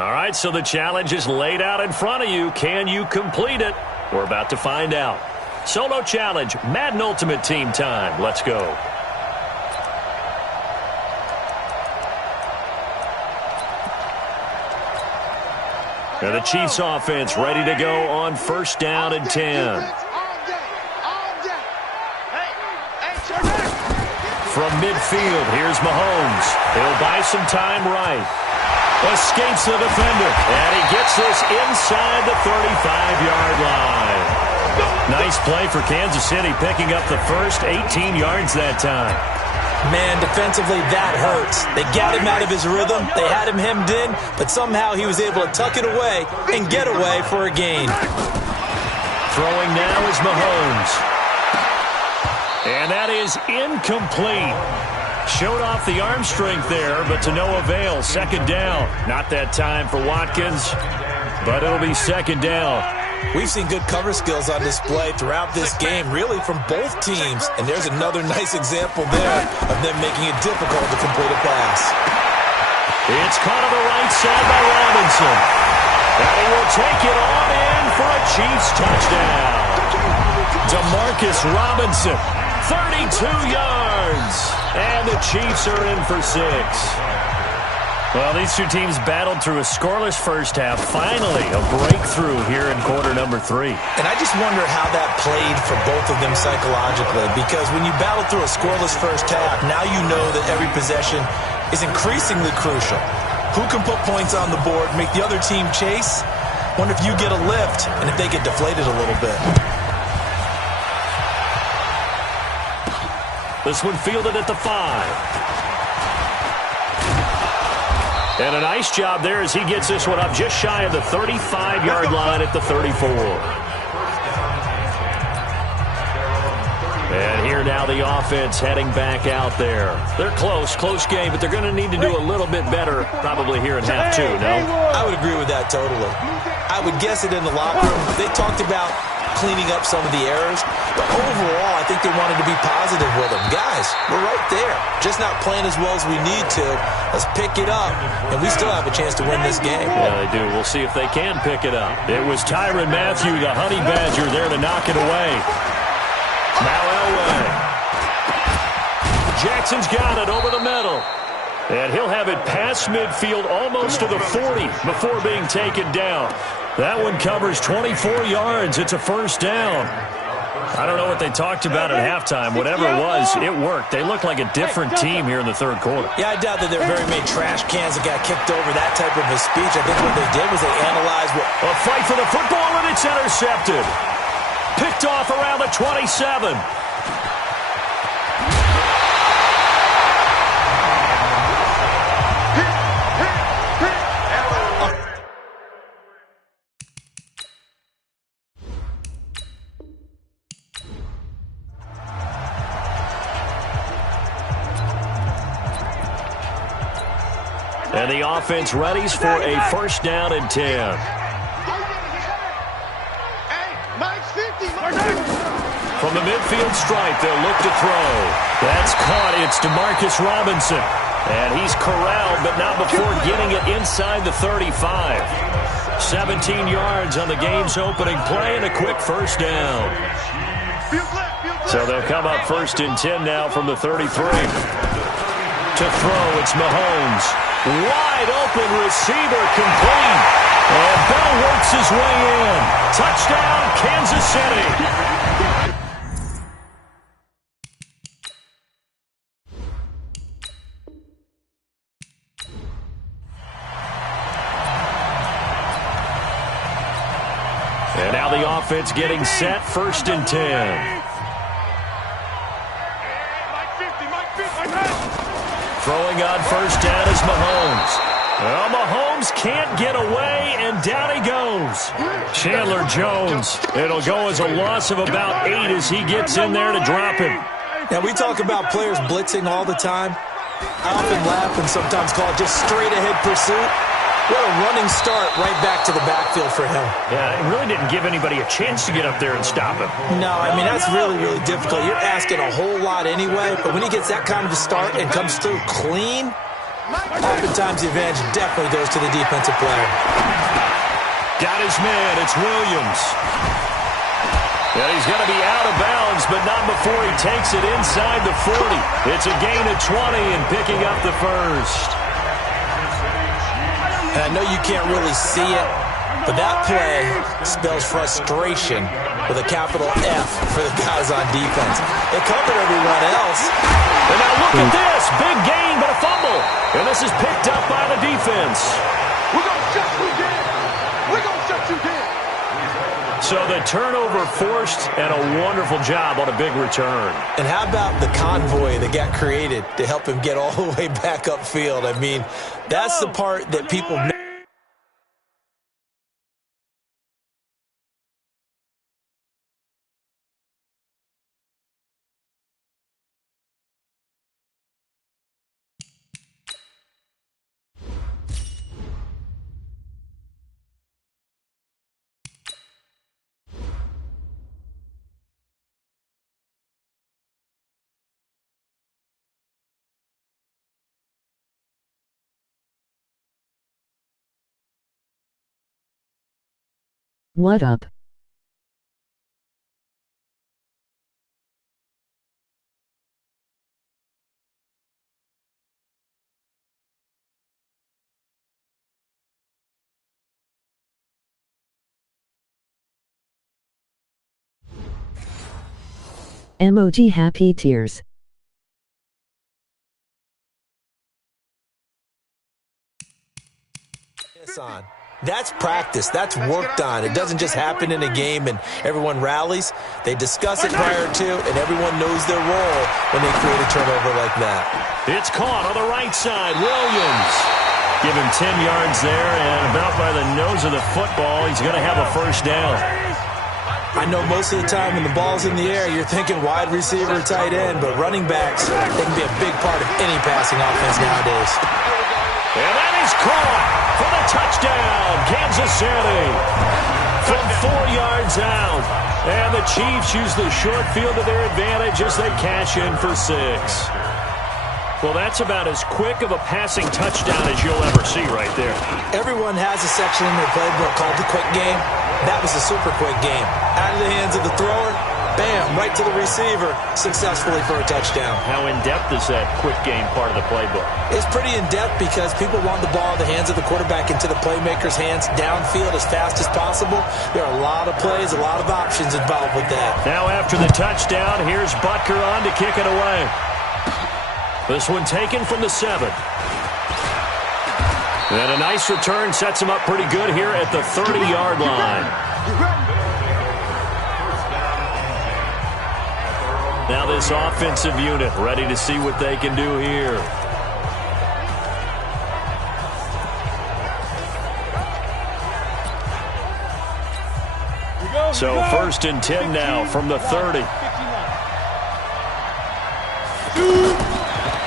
All right, so the challenge is laid out in front of you. Can you complete it? We're about to find out. Solo challenge, Madden Ultimate Team time. Let's go. And the Chiefs offense ready to go on first down and 10. From midfield, here's Mahomes. He'll buy some time right. Escapes the defender. And he gets this inside the 35-yard line. Nice play for Kansas City, picking up the first 18 yards that time. Man, defensively, that hurts. They got him out of his rhythm. They had him hemmed in, but somehow he was able to tuck it away and get away for a gain. Throwing now is Mahomes. And that is incomplete. Showed off the arm strength there, but to no avail. Second down. Not that time for Watkins, but it'll be second down. We've seen good cover skills on display throughout this game, really from both teams. And there's another nice example there of them making it difficult to complete a pass. It's caught on the right side by Robinson. And he will take it on in for a Chiefs touchdown. Demarcus Robinson, 32 yards. And the Chiefs are in for 6. Well, these two teams battled through a scoreless first half. Finally, a breakthrough here in quarter number 3. And I just wonder how that played for both of them psychologically, because when you battle through a scoreless first half, now you know that every possession is increasingly crucial. Who can put points on the board, make the other team chase? Wonder if you get a lift and if they get deflated a little bit. This one fielded at the 5. And a nice job there as he gets this one up just shy of the 35-yard line at the 34. And here now the offense heading back out there. They're close game, but they're going to need to do a little bit better probably here in half 2, no? I would agree with that totally. I would guess it in the locker room. They talked about cleaning up some of the errors, but overall I think they wanted to be positive with them. Guys, we're right there, just not playing as well as we need to. Let's pick it up, and we still have a chance to win this game. Yeah, they do. We'll see if they can pick it up. It was Tyrann Mathieu, the Honey Badger, there to knock it away. Now Elway. Jackson's got it over the middle. And he'll have it past midfield almost to the 40 before being taken down. That one covers 24 yards. It's a first down. I don't know what they talked about at halftime. Whatever it was, it worked. They look like a different team here in the third quarter. Yeah, I doubt that there are very many trash cans that got kicked over, that type of a speech. I think what they did was they analyzed what... A fight for the football, and it's intercepted. Picked off around the 27. And the offense readies for a first down and 10. From the midfield stripe, they'll look to throw. That's caught. It's Demarcus Robinson. And he's corralled, but not before getting it inside the 35. 17 yards on the game's opening play and a quick first down. So they'll come up first and 10 now from the 33. To throw, it's Mahomes. Wide open receiver, complete. And Bell works his way in. Touchdown, Kansas City. And now the offense getting set, first and 10. Throwing on first down is Mahomes. Well, Mahomes can't get away, and down he goes. Chandler Jones. It'll go as a loss of about 8 as he gets in there to drop him. Now, we talk about players blitzing all the time. I often laugh and sometimes call it just straight-ahead pursuit. What a running start right back to the backfield for him. Yeah, it really didn't give anybody a chance to get up there and stop him. No, I mean, that's really, really difficult. You're asking a whole lot anyway, but when he gets that kind of a start and comes through clean, Oftentimes, the advantage definitely goes to the defensive player. Got his man. It's Williams. And he's going to be out of bounds, but not before he takes it inside the 40. It's a gain of 20 and picking up the first. And I know you can't really see it, but that play spells frustration with a capital F for the guys on defense. They covered everyone else. And now look at this. Big gain, but a fumble. And this is picked up by the defense. We're going to shut you down. We're going to shut you down. So the turnover forced and a wonderful job on a big return. And how about the convoy that got created to help him get all the way back upfield? I mean, that's the part that people... What up? Emoji happy tears. On. That's practice. That's worked on. It doesn't just happen in a game and everyone rallies. They discuss it prior to, and everyone knows their role when they create a turnover like that. It's caught on the right side. Williams. Give him 10 yards there, and about by the nose of the football, he's going to have a first down. I know most of the time when the ball's in the air, you're thinking wide receiver, tight end, but running backs, they can be a big part of any passing offense nowadays. And that is caught for the touchdown, Kansas City. From 4 yards out. And the Chiefs use the short field to their advantage as they cash in for 6. Well, that's about as quick of a passing touchdown as you'll ever see right there. Everyone has a section in their playbook called the quick game. That was a super quick game. Out of the hands of the thrower, bam, right to the receiver, successfully for a touchdown. How in-depth is that quick game part of the playbook? It's pretty in-depth because people want the ball in the hands of the quarterback into the playmaker's hands downfield as fast as possible. There are a lot of plays, a lot of options involved with that. Now after the touchdown, here's Butker on to kick it away. This one taken from the 7. And a nice return sets him up pretty good here at the 30-yard line. Now this offensive unit ready to see what they can do here. So 1st and 10 now from the 30.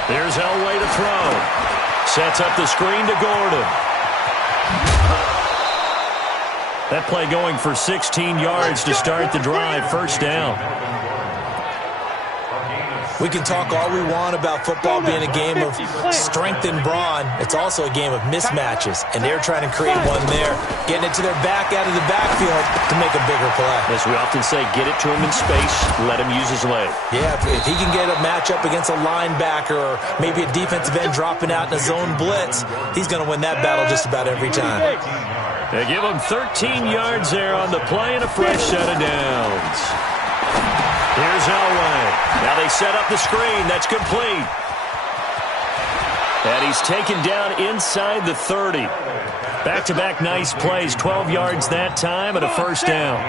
There's Elway to throw. Sets up the screen to Gordon. That play going for 16 yards to start the drive. First down. We can talk all we want about football being a game of strength and brawn. It's also a game of mismatches, and they're trying to create one there, getting it to their back out of the backfield to make a bigger play. As we often say, get it to him in space, let him use his leg. Yeah, if he can get a matchup against a linebacker or maybe a defensive end dropping out in a zone blitz, he's going to win that battle just about every time. They give him 13 yards there on the play and a fresh set of downs. Here's Elway. Now they set up the screen. That's complete. And he's taken down inside the 30. Back-to-back nice plays. 12 yards that time and a first down.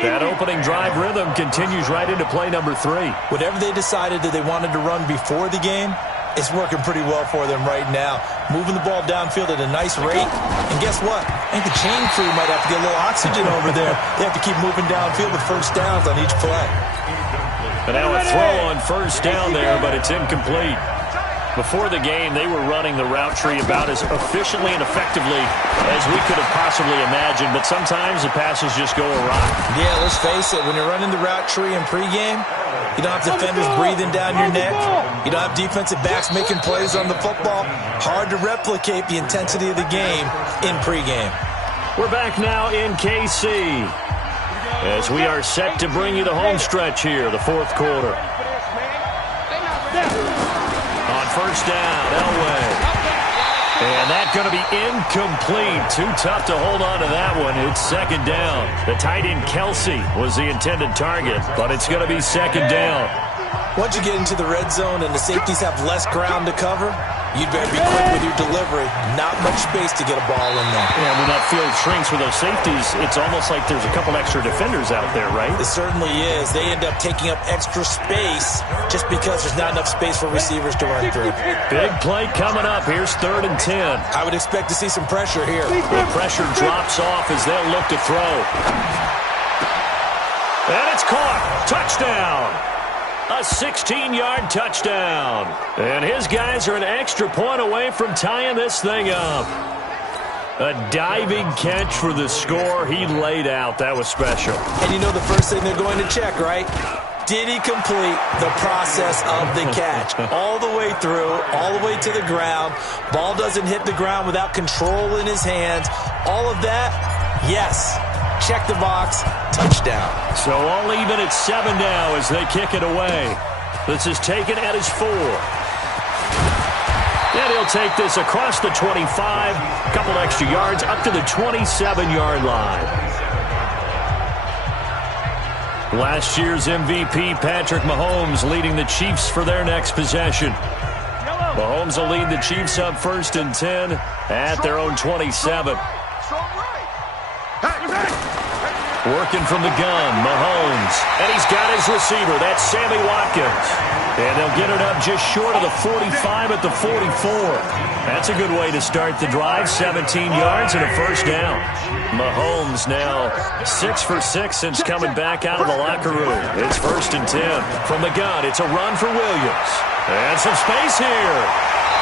That opening drive rhythm continues right into play number 3. Whatever they decided that they wanted to run before the game, it's working pretty well for them right now. Moving the ball downfield at a nice rate. And guess what? I think the chain crew might have to get a little oxygen over there. They have to keep moving downfield with first downs on each play. And now a throw on first down there, but it's incomplete. Before the game, they were running the route tree about as efficiently and effectively as we could have possibly imagined, but sometimes the passes just go awry. Yeah, let's face it, when you're running the route tree in pregame, you don't have defenders breathing down your neck. You don't have defensive backs making plays on the football. Hard to replicate the intensity of the game in pregame. We're back now in KC as we are set to bring you the home stretch here, the fourth quarter. On first down, Elway. And that's going to be incomplete. Too tough to hold on to that one. It's second down. The tight end Kelsey was the intended target, but it's going to be second down. Once you get into the red zone and the safeties have less ground to cover, you'd better be quick with your delivery. Not much space to get a ball in there. Yeah, when that field shrinks with those safeties, it's almost like there's a couple extra defenders out there, right? It certainly is. They end up taking up extra space just because there's not enough space for receivers to run through. Big play coming up. Here's 3rd and 10. I would expect to see some pressure here. The pressure drops off as they'll look to throw. And it's caught. Touchdown. A 16-yard touchdown. And his guys are an extra point away from tying this thing up. A diving catch for the score. He laid out. That was special. And you know the first thing they're going to check, right? Did he complete the process of the catch? All the way through, all the way to the ground. Ball doesn't hit the ground without control in his hands. All of that, yes. Check the box, touchdown. So all even at 7 now as they kick it away. This is taken at his 4. And he'll take this across the 25, a couple extra yards up to the 27-yard line. Last year's MVP, Patrick Mahomes, leading the Chiefs for their next possession. Mahomes will lead the Chiefs up 1st and 10 at their own 27. Working from the gun, Mahomes. And he's got his receiver. That's Sammy Watkins. And they'll get it up just short of the 45 at the 44. That's a good way to start the drive. 17 yards and a first down. Mahomes now 6 for 6 since coming back out of the locker room. It's 1st and 10. From the gun, it's a run for Williams. And some space here.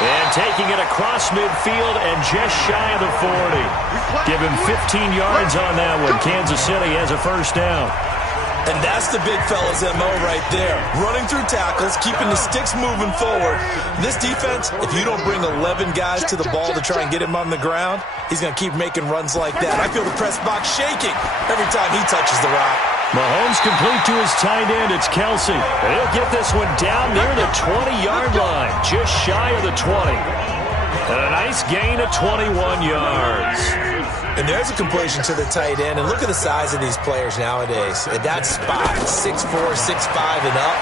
And taking it across midfield and just shy of the 40. Give him 15 yards on that one. Kansas City has a first down. And that's the big fella's MO right there. Running through tackles, keeping the sticks moving forward. This defense, if you don't bring 11 guys to the ball to try and get him on the ground, he's going to keep making runs like that. I feel the press box shaking every time he touches the rock. Mahomes complete to his tight end. It's Kelsey. And he'll get this one down near the 20-yard line, just shy of the 20. And a nice gain of 21 yards. And there's a completion to the tight end. And look at the size of these players nowadays. At that spot, 6'4", 6'5", and up.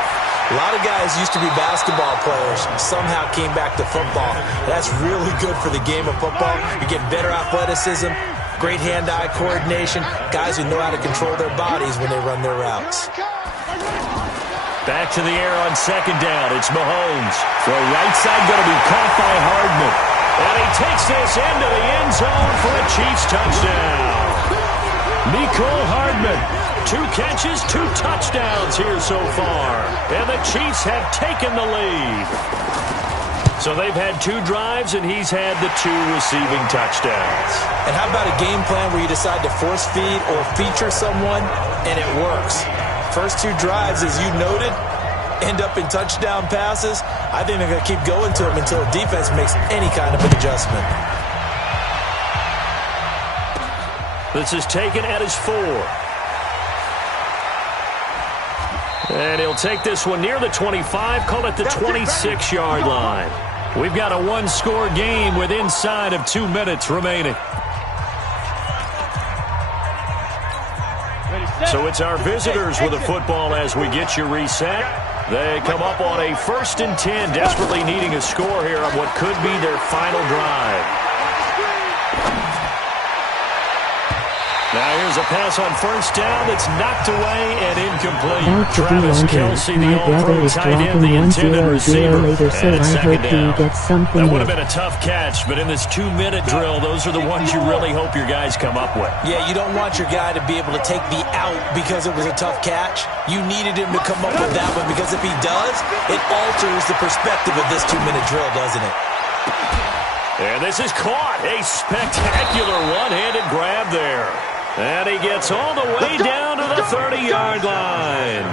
A lot of guys used to be basketball players, somehow came back to football. That's really good for the game of football. You're getting better athleticism, great hand-eye coordination, guys who know how to control their bodies when they run their routes. Back to the air on second down. It's Mahomes. Throw right side going to be caught by Hardman. And he takes this into the end zone for a Chiefs touchdown. Mecole Hardman. 2 catches, 2 touchdowns here so far. And the Chiefs have taken the lead. So they've had 2 drives, and he's had the 2 receiving touchdowns. And how about a game plan where you decide to force feed or feature someone, and it works? First 2 drives, as you noted, end up in touchdown passes. I think they're going to keep going to them until the defense makes any kind of an adjustment. This is taken at his 4. And he'll take this one near the 25, call it the 26-yard line. We've got a 1-score game with inside of 2 minutes remaining. So it's our visitors with the football as we get you reset. They come up on a 1st and 10, desperately needing a score here on what could be their final drive. Now here's a pass on first down that's knocked away and incomplete. About to Travis be Kelce, wondering, the my brother all-pro is tight end, dropping the intended 1-0 receiver. later, so And I second hope he down. gets something That would have good. been a tough catch, but in this 2-minute drill, those are the ones you really hope your guys come up with. Yeah, you don't want your guy to be able to take the out because it was a tough catch. You needed him to come up with that one because if he does, it alters the perspective of this 2-minute drill, doesn't it? And this is caught. A spectacular one-handed grab there. And he gets all the way down to the 30-yard line.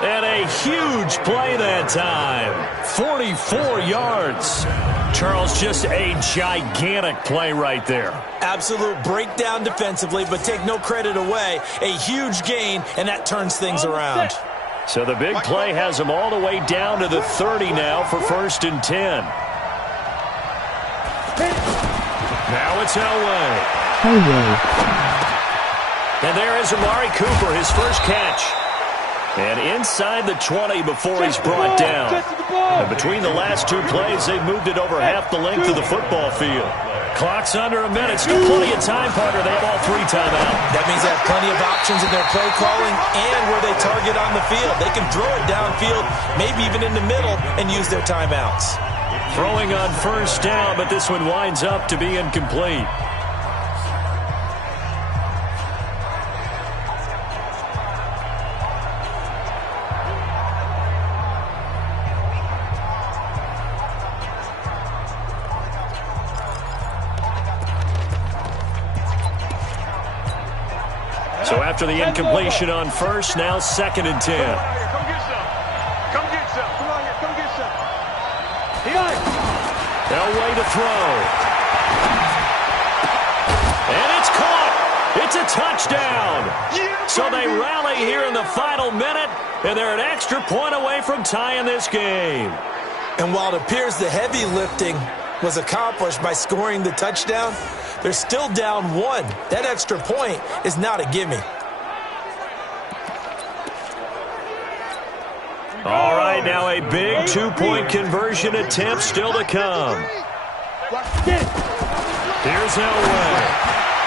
And a huge play that time. 44 yards. Charles, just a gigantic play right there. Absolute breakdown defensively, but take no credit away. A huge gain, and that turns things around. So the big play has him all the way down to the 30 now for 1st and 10. Now it's Elway. And there is Amari Cooper, his first catch. And inside the 20 before he's brought down. And between the last two plays, they've moved it over half the length of the football field. Clock's under a minute. Still plenty of time, partner. They have all 3 timeouts. That means they have plenty of options in their play calling and where they target on the field. They can throw it downfield, maybe even in the middle, and use their timeouts. Throwing on first down, but this one winds up to be incomplete. So after the incompletion on first, now 2nd and 10. Come get some. Come get some. Come on here. Come get some. Elway to throw. And it's caught. It's a touchdown. So they rally here in the final minute, and they're an extra point away from tying this game. And while it appears the heavy lifting was accomplished by scoring the touchdown, they're still down 1. That extra point is not a gimme. All right, now a big 2-point conversion attempt still to come. Here's Elway.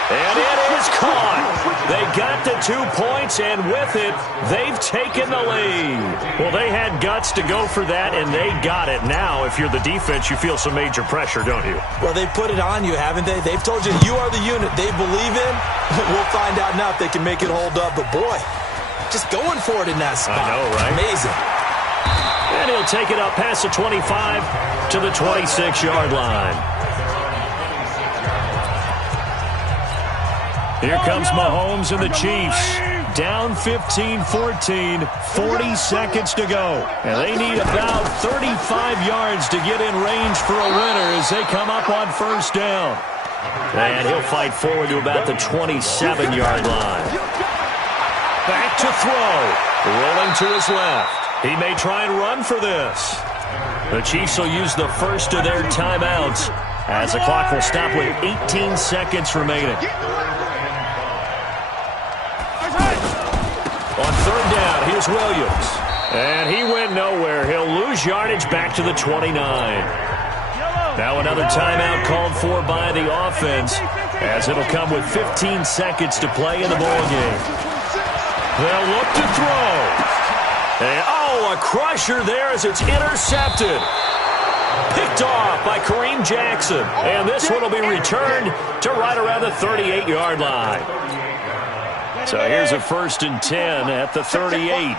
And it is caught. They got the 2 points, and with it, they've taken the lead. Well, they had guts to go for that, and they got it. Now, if you're the defense, you feel some major pressure, don't you? Well, they put it on you, haven't they? They've told you you are the unit they believe in. We'll find out now if they can make it hold up. But, boy, just going for it in that spot. I know, right? Amazing. And he'll take it up past the 25 to the 26-yard line. Here comes Mahomes and the Chiefs. Down 15-14, 40 seconds to go. And they need about 35 yards to get in range for a winner as they come up on first down. And he'll fight forward to about the 27-yard line. Back to throw. Rolling to his left. He may try and run for this. The Chiefs will use the first of their timeouts as the clock will stop with 18 seconds remaining. On third down, here's Williams. And he went nowhere. He'll lose yardage back to the 29. Now another timeout called for by the offense as it'll come with 15 seconds to play in the ballgame. They'll look to throw. And, a crusher there as it's intercepted. Picked off by Kareem Jackson. And this one will be returned to right around the 38-yard line. So here's a 1st and 10 at the 38.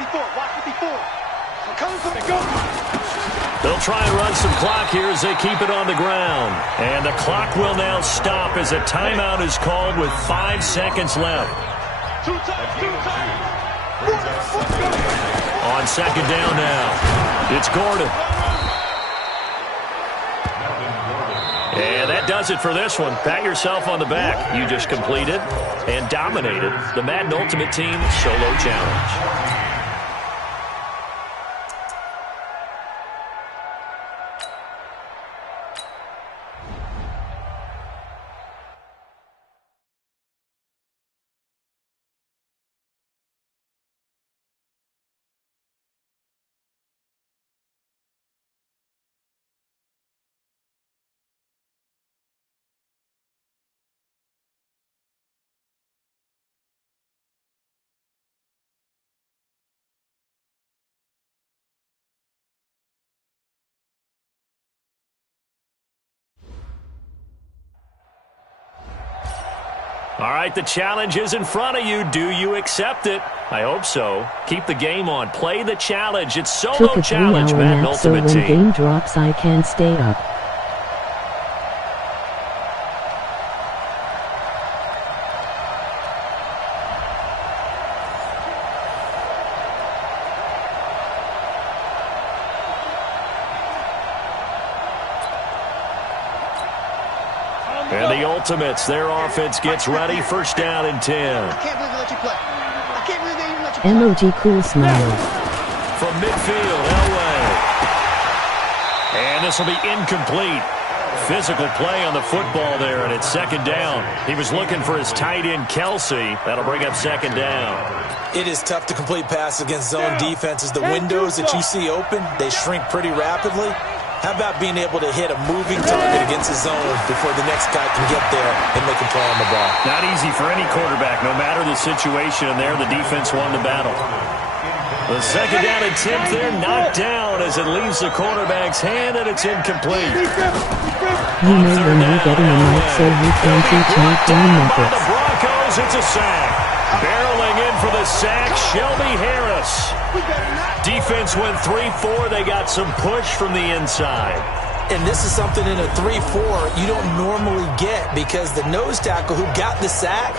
They'll try and run some clock here as they keep it on the ground. And the clock will now stop as a timeout is called with 5 seconds left. On second down now, it's Gordon. And that does it for this one. Pat yourself on the back. You just completed and dominated the Madden Ultimate Team Solo Challenge. All right, the challenge is in front of you. Do you accept it? I hope so. Keep the game on. Play the challenge. It's solo Took a challenge, 3-hour Madden nap, so Ultimate when Team. game drops I can't stay up. And the Ultimates, their offense gets ready. First down and 10. I can't believe they let you play. I can't believe they even let you play. Emoji cool smile. From midfield, Elway. And this will be incomplete. Physical play on the football there, and it's second down. He was looking for his tight end, Kelsey. That'll bring up second down. It is tough to complete passes against zone defenses. The windows that you see open, they shrink pretty rapidly. How about being able to hit a moving target against the zone before the next guy can get there and make a play on the ball? Not easy for any quarterback, no matter the situation, and there the defense won the battle. The second down attempt there knocked down as it leaves the quarterback's hand, and it's incomplete. You know when you're getting a mic so you can teach me clean The methods. Broncos, it's a sack. Barreling in for the sack, Shelby Harris. Defense went 3-4. They got some push from the inside. And this is something in a 3-4 you don't normally get because the nose tackle who got the sack,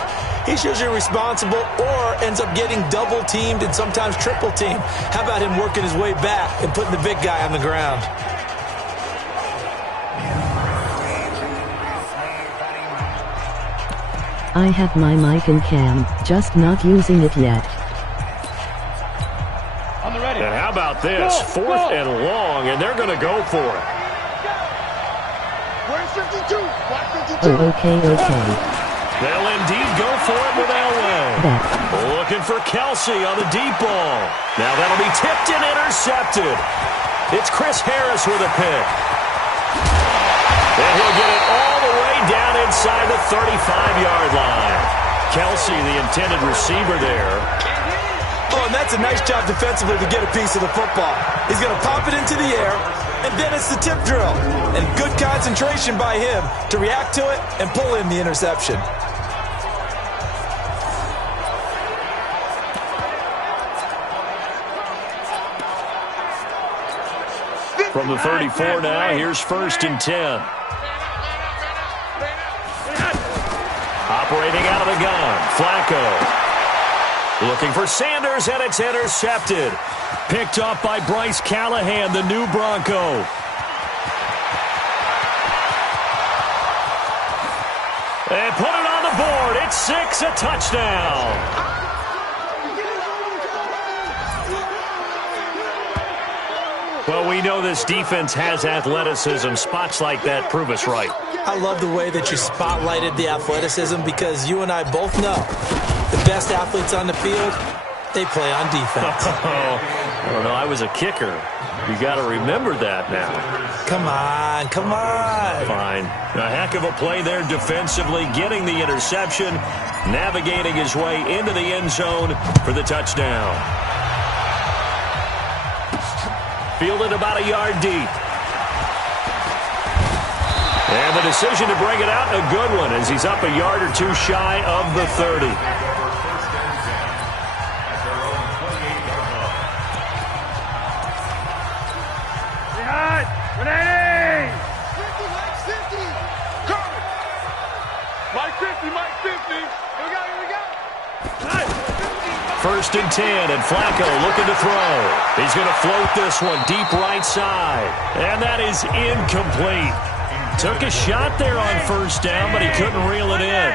he's usually responsible or ends up getting double teamed and sometimes triple teamed. How about him working his way back and putting the big guy on the ground? I have my mic and cam, just not using it yet. And how about this? Fourth and long, and they're going to go for it. Where's 52? Watch 52. Oh, okay. They'll indeed go for it with Elway. Bet. Looking for Kelsey on the deep ball. Now that'll be tipped and intercepted. It's Chris Harris with a pick. And he'll get it all the way down inside the 35-yard line. Kelsey, the intended receiver there. Oh, and that's a nice job defensively to get a piece of the football. He's going to pop it into the air, and then it's the tip drill. And good concentration by him to react to it and pull in the interception. From the 34 now, here's first and 10. Operating out of the gun, Flacco. Looking for Sanders, and it's intercepted. Picked up by Bryce Callahan, the new Bronco. And put it on the board. It's 6, a touchdown. Well, we know this defense has athleticism. Spots like that prove us right. I love the way that you spotlighted the athleticism because you and I both know the best athletes on the field, they play on defense. I don't know. I was a kicker. You got to remember that now. Come on. Fine. A heck of a play there defensively, getting the interception, navigating his way into the end zone for the touchdown. Fielded about a yard deep. And the decision to bring it out, a good one, as he's up a yard or two shy of the 30. First and 10, and Flacco looking to throw. He's going to float this one deep right side. And that is incomplete. Took a shot there on first down, but he couldn't reel it in.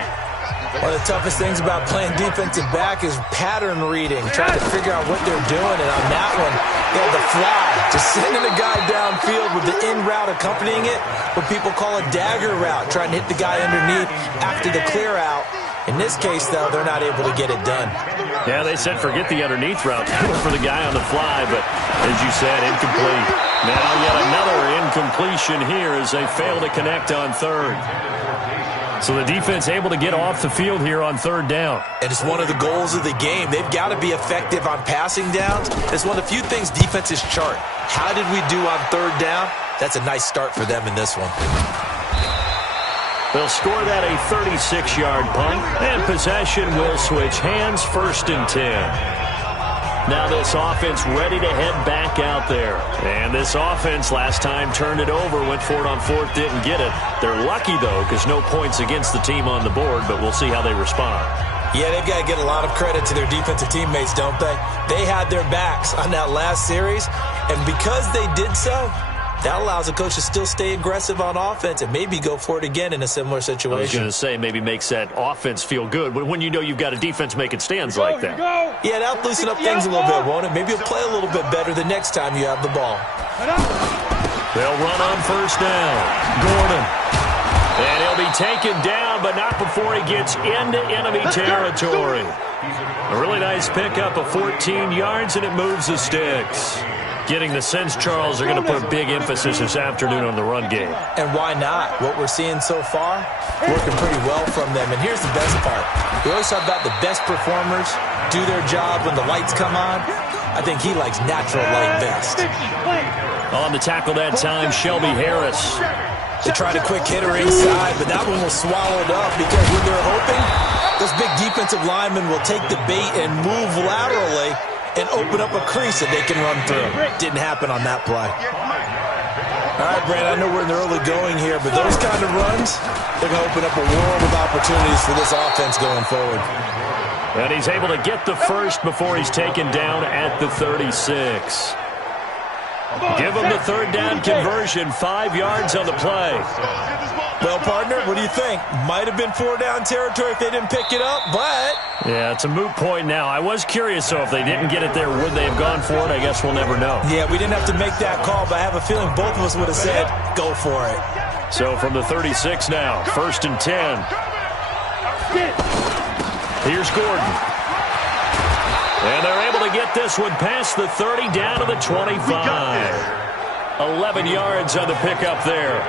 One of the toughest things about playing defensive back is pattern reading, trying to figure out what they're doing. And on that one, they had the fly, just sending a guy downfield with the in route accompanying it, what people call a dagger route, trying to hit the guy underneath after the clear out. In this case, though, they're not able to get it done. Yeah, they said forget the underneath route for the guy on the fly, but as you said, incomplete. Now yet another incompletion here as they fail to connect on third. So the defense able to get off the field here on third down. And it's one of the goals of the game. They've got to be effective on passing downs. It's one of the few things defenses chart. How did we do on third down? That's a nice start for them in this one. They'll score that a 36-yard punt, and possession will switch hands, 1st and 10. Now this offense ready to head back out there. And this offense last time turned it over, went for it on 4th, didn't get it. They're lucky, though, because no points against the team on the board, but we'll see how they respond. Yeah, they've got to get a lot of credit to their defensive teammates, don't they? They had their backs on that last series, and because they did so, that allows a coach to still stay aggressive on offense and maybe go for it again in a similar situation. I was going to say maybe makes that offense feel good, but when you know you've got a defense making stands like that. Yeah, that'll loosen up things a little bit, won't it? Maybe you'll play a little bit better the next time you have the ball. They'll run on 1st down. Gordon. And he'll be taken down, but not before he gets into enemy territory. A really nice pickup of 14 yards, and it moves the sticks. Getting the sense, Charles, are going to put big emphasis this afternoon on the run game. And why not? What we're seeing so far, working pretty well from them. And here's the best part. We always talk about the best performers do their job when the lights come on. I think he likes natural light best. On the tackle that time, Shelby Harris. They tried a quick hitter inside, but that one was swallowed up because when they're hoping, those big defensive linemen will take the bait and move laterally and open up a crease that they can run through. Didn't happen on that play. All right, Brand, I know we're in the early going here, but those kind of runs, they're going to open up a world of opportunities for this offense going forward. And he's able to get the first before he's taken down at the 36. Give him the 3rd down conversion, 5 yards on the play. Well, partner, what do you think? Might have been 4-down territory if they didn't pick it up, but... Yeah, it's a moot point now. I was curious, so if they didn't get it there, would they have gone for it? I guess we'll never know. Yeah, we didn't have to make that call, but I have a feeling both of us would have said, go for it. So from the 36 now, 1st and 10. Here's Gordon. And they're able to get this one past the 30 down to the 25. 11 yards on the pickup there.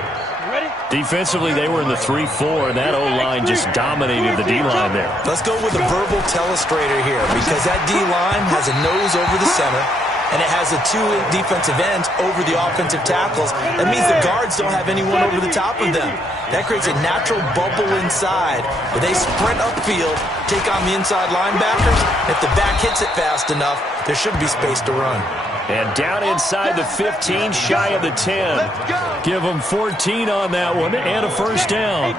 Defensively, they were in the 3-4, and that O-line just dominated the D-line there. Let's go with a verbal telestrator here, because that D-line has a nose over the center, and it has the 2 defensive ends over the offensive tackles. That means the guards don't have anyone over the top of them. That creates a natural bubble inside where they sprint upfield, take on the inside linebackers. If the back hits it fast enough, there should be space to run. And down inside the 15, shy of the 10. Give them 14 on that one and a 1st down.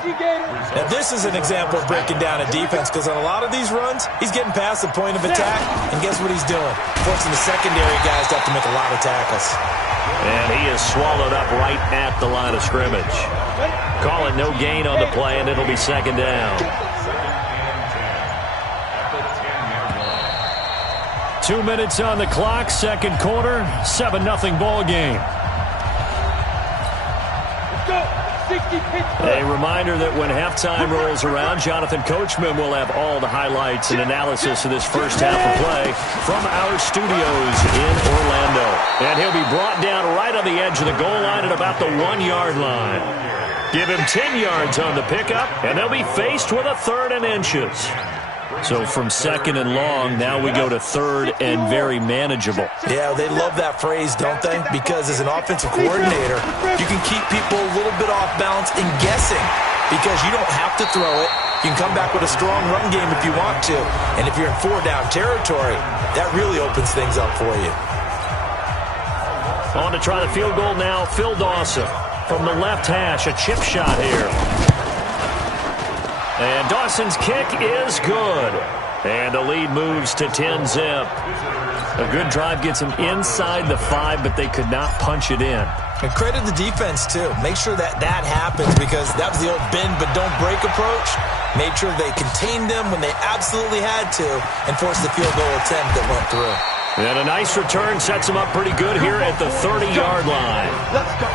Now, this is an example of breaking down a defense, because on a lot of these runs, he's getting past the point of attack, and guess what he's doing? Forcing the secondary guys to have to make a lot of tackles. And he is swallowed up right at the line of scrimmage. Call it no gain on the play, and it'll be 2nd down. 2 minutes on the clock, 2nd quarter, 7-0 ball game. A reminder that when halftime rolls around, Jonathan Coachman will have all the highlights and analysis of this first half of play from our studios in Orlando. And he'll be brought down right on the edge of the goal line at about the 1-yard line. Give him 10 yards on the pickup, and they'll be faced with a 3rd and inches. So from 2nd and long, now we go to 3rd and very manageable. Yeah, they love that phrase, don't they? Because as an offensive coordinator, you can keep people a little bit off balance and guessing, because you don't have to throw it. You can come back with a strong run game if you want to. And if you're in 4-down territory, that really opens things up for you. On to try the field goal now, Phil Dawson. From the left hash, a chip shot here. And Dawson's kick is good. And the lead moves to 10-zip. A good drive gets them inside the 5, but they could not punch it in. And credit the defense, too. Make sure that happens, because that was the old bend but don't break approach. Made sure they contained them when they absolutely had to and forced the field goal attempt that went through. And a nice return sets them up pretty good here at the 30-yard line. Let's go.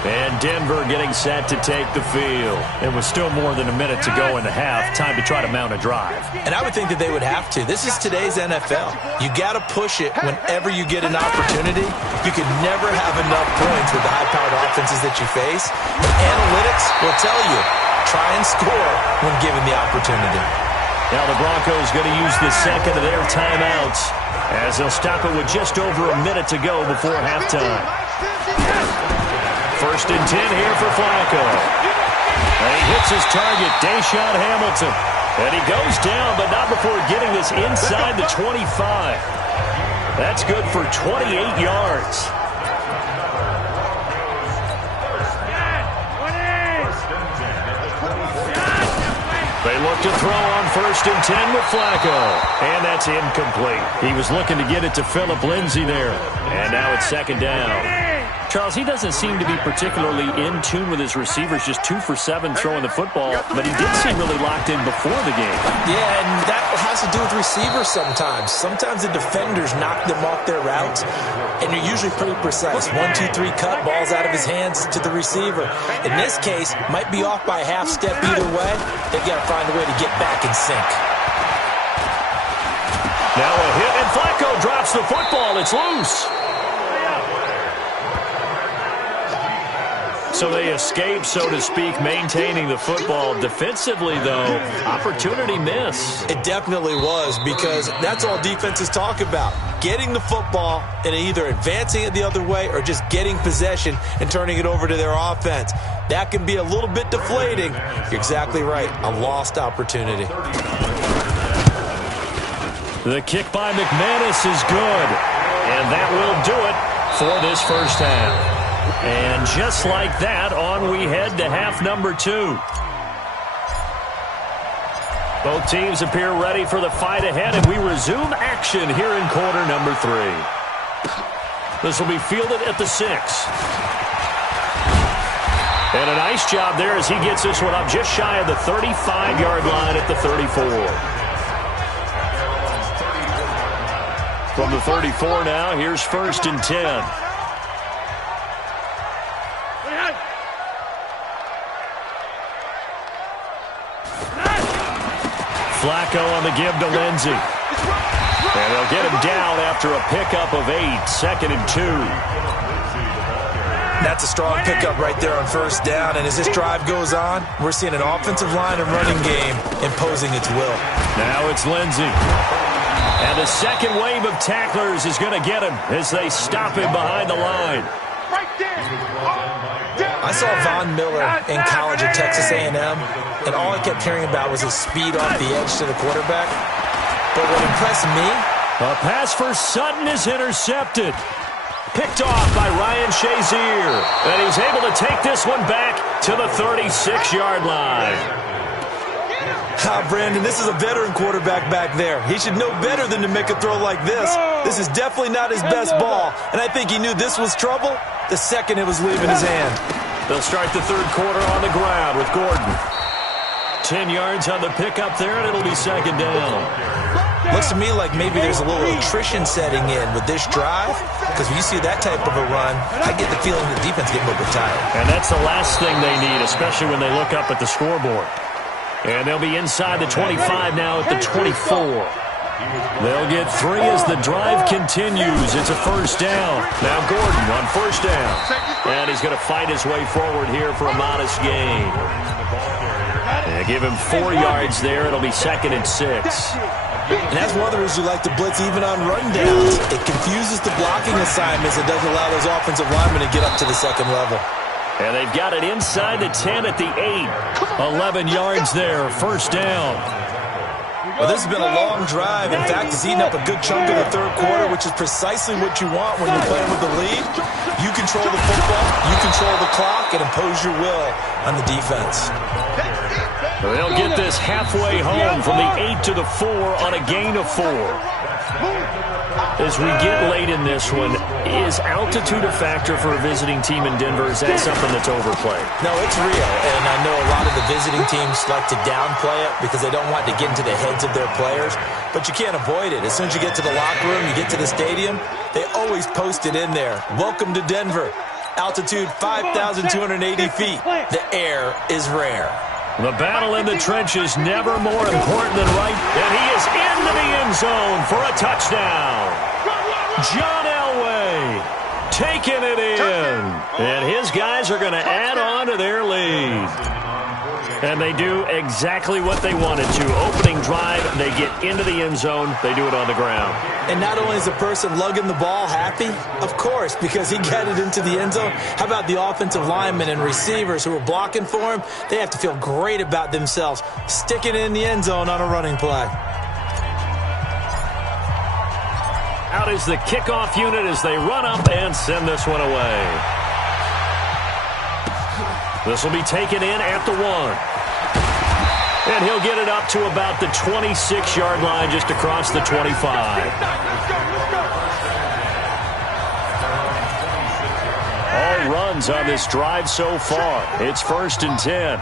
And Denver getting set to take the field. It was still more than a minute to go in the half. Time to try to mount a drive. And I would think that they would have to. This is today's NFL. You got to push it whenever you get an opportunity. You can never have enough points with the high-powered offenses that you face. And analytics will tell you, try and score when given the opportunity. Now the Broncos going to use the second of their timeouts as they'll stop it with just over a minute to go before halftime. First and 10 here for Flacco. And he hits his target, Deshaun Hamilton. And he goes down, but not before getting this inside the 25. That's good for 28 yards. They look to throw on first and 10 with Flacco. And that's incomplete. He was looking to get it to Phillip Lindsay there. And now it's second down. Charles, he doesn't seem to be particularly in tune with his receivers, just 2 for 7 throwing the football, but he did seem really locked in before the game. Yeah, and that has to do with receivers sometimes. Sometimes the defenders knock them off their routes, and they're usually pretty precise. 1, 2, 3 cut, ball's out of his hands to the receiver. In this case, might be off by a half step either way. They've got to find a way to get back in sync. Now a hit, and Flacco drops the football. It's loose. So they escape, so to speak, maintaining the football. Defensively, though, opportunity miss. It definitely was, because that's all defenses talk about. Getting the football and either advancing it the other way or just getting possession and turning it over to their offense. That can be a little bit deflating. You're exactly right. A lost opportunity. The kick by McManus is good. And that will do it for this first half. And just like that, on we head to half number 2. Both teams appear ready for the fight ahead, and we resume action here in quarter number 3. This will be fielded at the 6. And a nice job there as he gets this one up just shy of the 35-yard line at the 34. From the 34 now, here's first and 10. Flacco on the give to Lindsay. And they'll get him down after a pickup of 8, second and 2. That's a strong pickup right there on first down. And as this drive goes on, we're seeing an offensive line and running game imposing its will. Now it's Lindsay. And the second wave of tacklers is going to get him as they stop him behind the line. I saw Von Miller in college at Texas A&M, and all I kept hearing about was his speed off the edge to the quarterback. But what impressed me... A pass for Sutton is intercepted. Picked off by Ryan Shazier. And he's able to take this one back to the 36-yard line. Brandon, this is a veteran quarterback back there. He should know better than to make a throw like this. This is definitely not his best ball, and I think he knew this was trouble the second it was leaving his hand. They'll start the third quarter on the ground with Gordon. 10 yards on the pickup there, and it'll be second down. Looks to me like maybe there's a little attrition setting in with this drive, because when you see that type of a run, I get the feeling the defense getting a little bit tired. And that's the last thing they need, especially when they look up at the scoreboard. And they'll be inside the 25 now at the 24. They'll get 3 as the drive continues. It's a first down. Now Gordon on first down. And he's going to fight his way forward here for a modest gain. And give him 4 yards there. It'll be second and 6. And that's one of the reasons you like to blitz even on rundowns. It confuses the blocking assignments and doesn't allow those offensive linemen to get up to the second level. And they've got it inside the 10 at the 8. 11 yards there, first down. Well, this has been a long drive. In fact, it's eaten up a good chunk of the third quarter, which is precisely what you want when you're playing with the lead. You control the football, you control the clock, and impose your will on the defense. They'll get this halfway home from the 8 to the 4 on a gain of 4. As we get late in this one, is altitude a factor for a visiting team in Denver? Is that something that's overplayed? No, it's real, and I know a lot of the visiting teams like to downplay it because they don't want to get into the heads of their players, but you can't avoid it. As soon as you get to the locker room, you get to the stadium, they always post it in there. Welcome to Denver. Altitude 5,280 feet. The air is rare. The battle in the trenches never more important than right. And he is into the end zone for a touchdown. John Elway taking it in. And his guys are going to add on to their lead. And they do exactly what they wanted to. Opening drive, they get into the end zone. They do it on the ground. And not only is the person lugging the ball happy, of course, because he got it into the end zone. How about the offensive linemen and receivers who are blocking for him? They have to feel great about themselves, sticking it in the end zone on a running play. Out is the kickoff unit as they run up and send this one away. This will be taken in at the 1. And he'll get it up to about the 26-yard line, just across the 25. All runs on this drive so far. It's 1st and 10.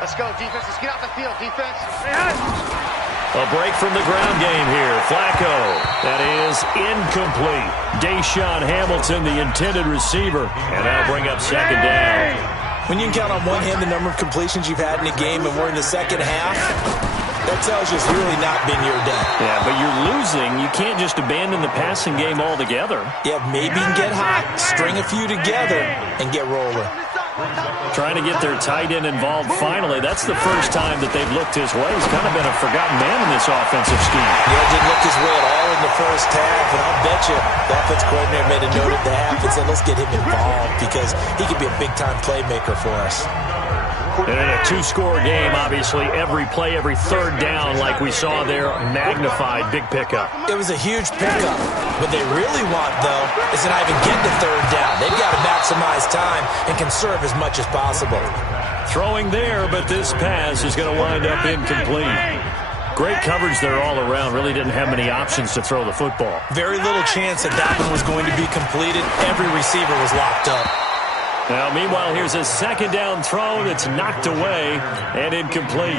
Let's go, defense. Let's get out the field, defense. A break from the ground game here. Flacco. That is incomplete. Deshaun Hamilton, the intended receiver. And that'll bring up 2nd down. When you can count on one hand the number of completions you've had in a game and we're in the second half, that tells you it's really not been your day. Yeah, but you're losing. You can't just abandon the passing game altogether. Yeah, maybe you can get hot, string a few together, and get rolling. Trying to get their tight end involved finally. That's the first time that they've looked his way. He's kind of been a forgotten man in this offensive scheme. Yeah, didn't look his way at all in the first half, and I'll bet you the offense coordinator made a note at the half and said, let's get him involved because he could be a big-time playmaker for us. And in a 2-score game, obviously, every play, every 3rd down, like we saw there, magnified, big pickup. It was a huge pickup. What they really want, though, is to not even get to 3rd down. They've got to maximize time and conserve as much as possible. Throwing there, but this pass is going to wind up incomplete. Great coverage there all around. Really didn't have many options to throw the football. Very little chance that that one was going to be completed. Every receiver was locked up. Now, meanwhile, here's a 2nd down throw that's knocked away and incomplete.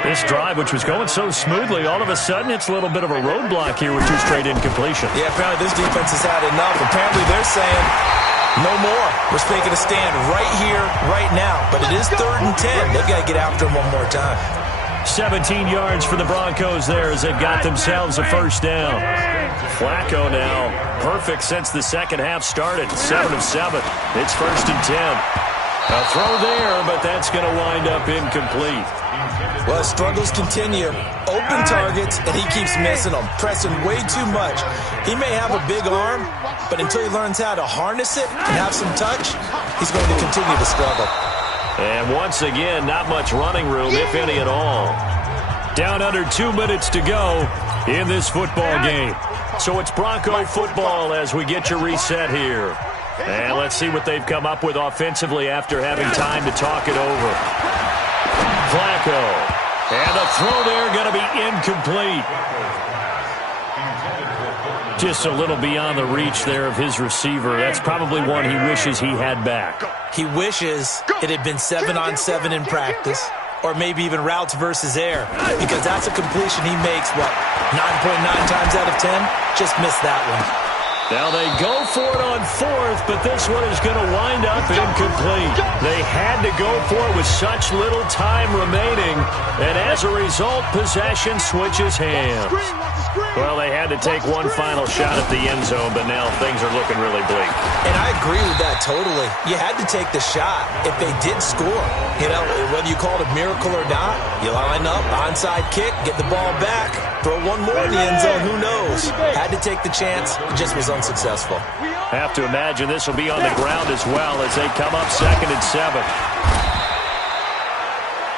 This drive, which was going so smoothly, all of a sudden it's a little bit of a roadblock here with 2 straight incompletions. Yeah, apparently this defense has had enough. Apparently they're saying, no more. We're making a stand right here, right now. But it is 3rd and 10. They've got to get after him one more time. 17 yards for the Broncos there as they got themselves a 1st down. Flacco now perfect since the second half started. 7 of 7. It's 1st and 10. A throw there, but that's going to wind up incomplete. Well, struggles continue. Open targets, and he keeps missing them, pressing way too much. He may have a big arm, but until he learns how to harness it and have some touch, he's going to continue to struggle. And once again, not much running room, if any at all. Down under 2 minutes to go in this football game. So it's Bronco football as we get your reset here. And let's see what they've come up with offensively after having time to talk it over. Flacco. And the throw there going to be incomplete. Just a little beyond the reach there of his receiver. That's probably one he wishes he had back. He wishes it had been 7-on-7 in practice, or maybe even routes versus air, because that's a completion he makes, 9.9 times out of 10? Just missed that one. Now they go for it on 4th, but this one is going to wind up incomplete. They had to go for it with such little time remaining, and as a result, possession switches hands. Well, they had to take one final shot at the end zone, but now things are looking really bleak. And I agree with that totally. You had to take the shot if they did score. You know, whether you call it a miracle or not, you line up, onside kick, get the ball back, throw one more in the end zone, who knows? Had to take the chance, it just was unsuccessful. Have to imagine this will be on the ground as well as they come up 2nd and 7.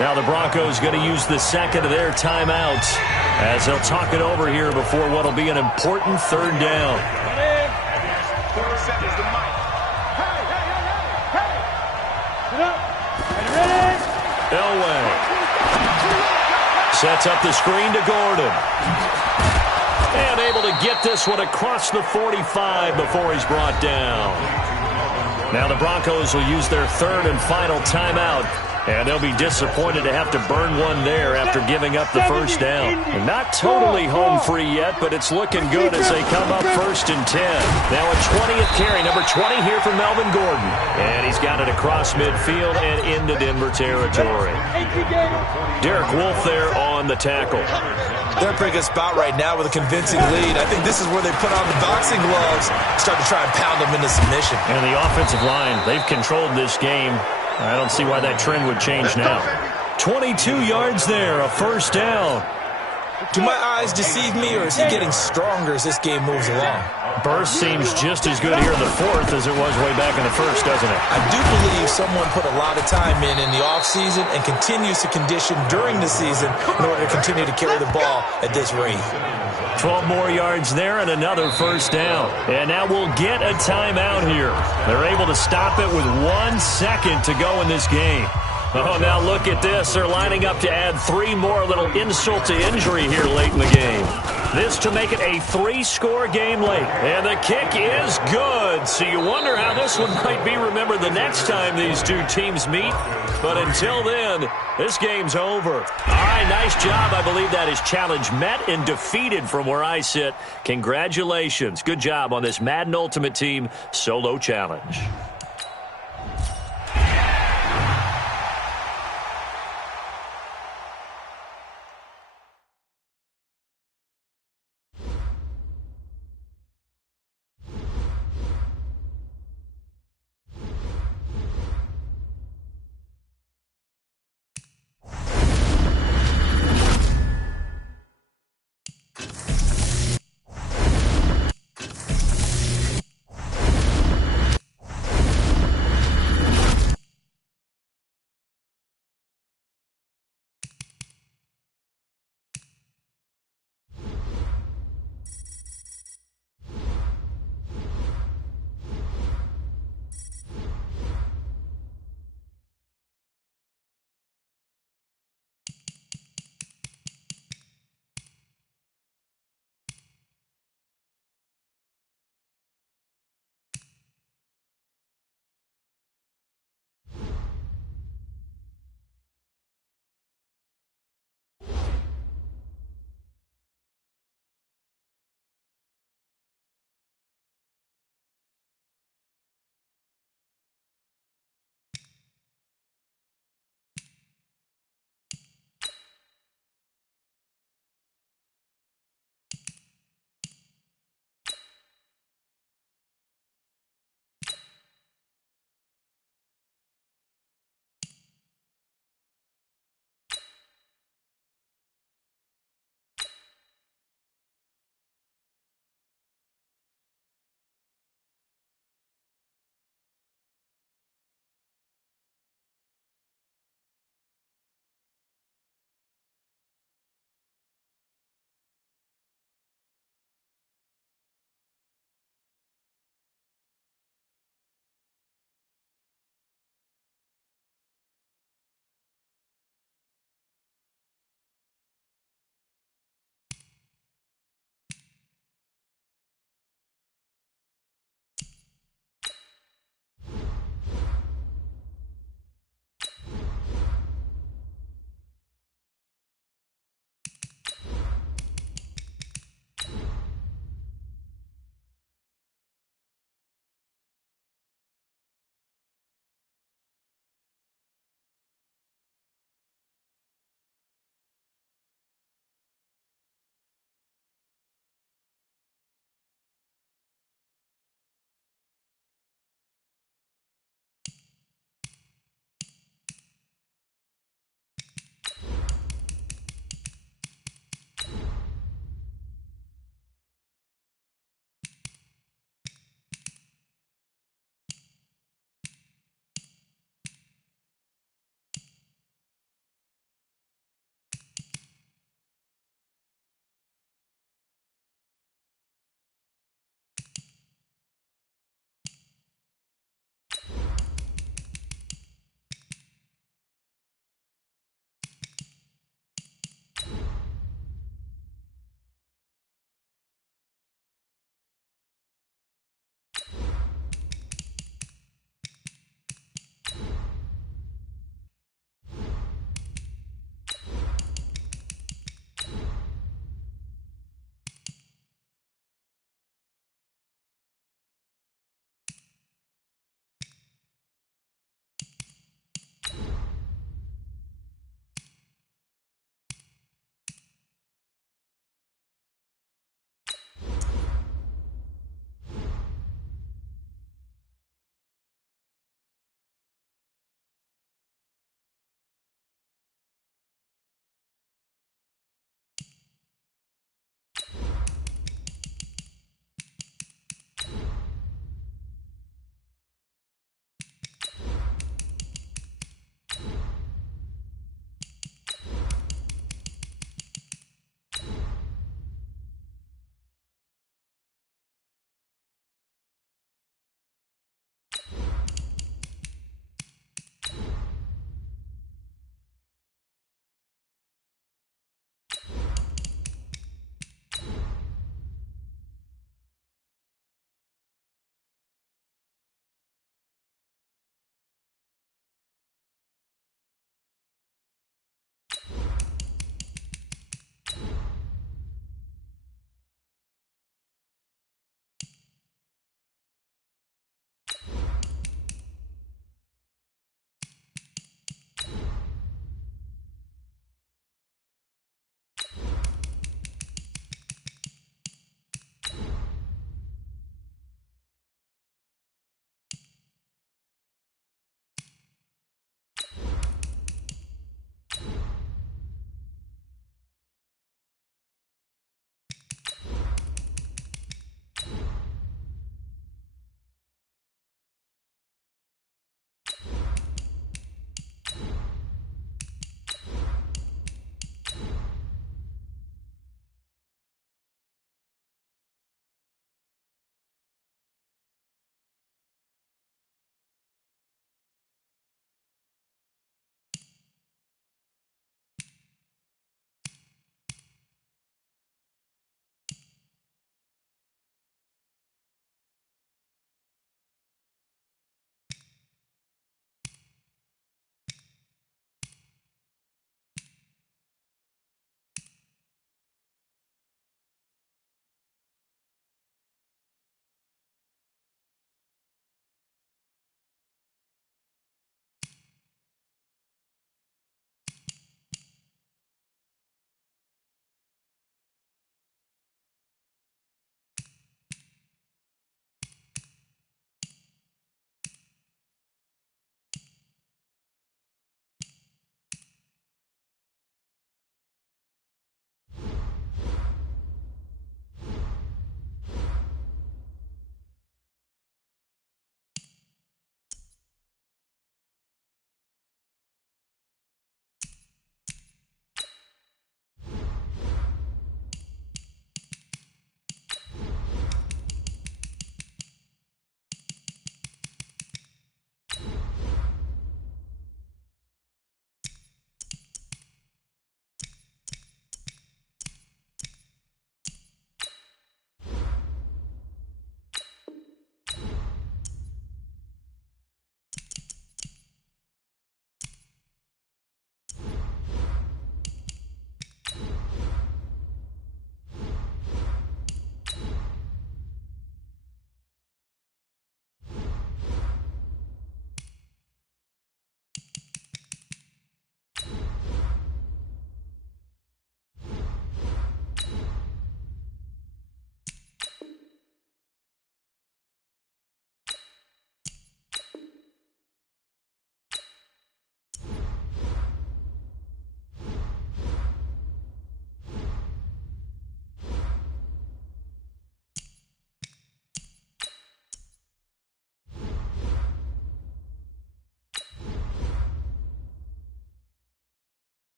Now the Broncos going to use the second of their timeouts as they'll talk it over here before what will be an important 3rd down. Elway sets up the screen to Gordon. And able to get this one across the 45 before he's brought down. Now the Broncos will use their 3rd and final timeout. And they'll be disappointed to have to burn one there after giving up the 1st down. And not totally home free yet, but it's looking good as they come up 1st and 10. Now a 20th carry, number 20 here for Melvin Gordon. And he's got it across midfield and into Denver territory. Derek Wolfe there on the tackle. They're in a pretty good spot right now with a convincing lead. I think this is where they put on the boxing gloves, start to try and pound them into submission. And the offensive line, they've controlled this game I don't see why that trend would change now. 22 yards there, a first down. Do my eyes deceive me, or is he getting stronger as this game moves along? Burst seems just as good here in the fourth as it was way back in the first, doesn't it? I do believe someone put a lot of time in the offseason and continues to condition during the season in order to continue to carry the ball at this rate. 12 more yards there and another first down. And now we'll get a timeout here. They're able to stop it with 1 second to go in this game. Oh, now look at this. They're lining up to add 3 more, a little insult to injury here late in the game. This to make it a 3-score game late. And the kick is good. So you wonder how this one might be remembered the next time these two teams meet. But until then, this game's over. All right, nice job. I believe that is challenge met and defeated from where I sit. Congratulations. Good job on this Madden Ultimate Team solo challenge.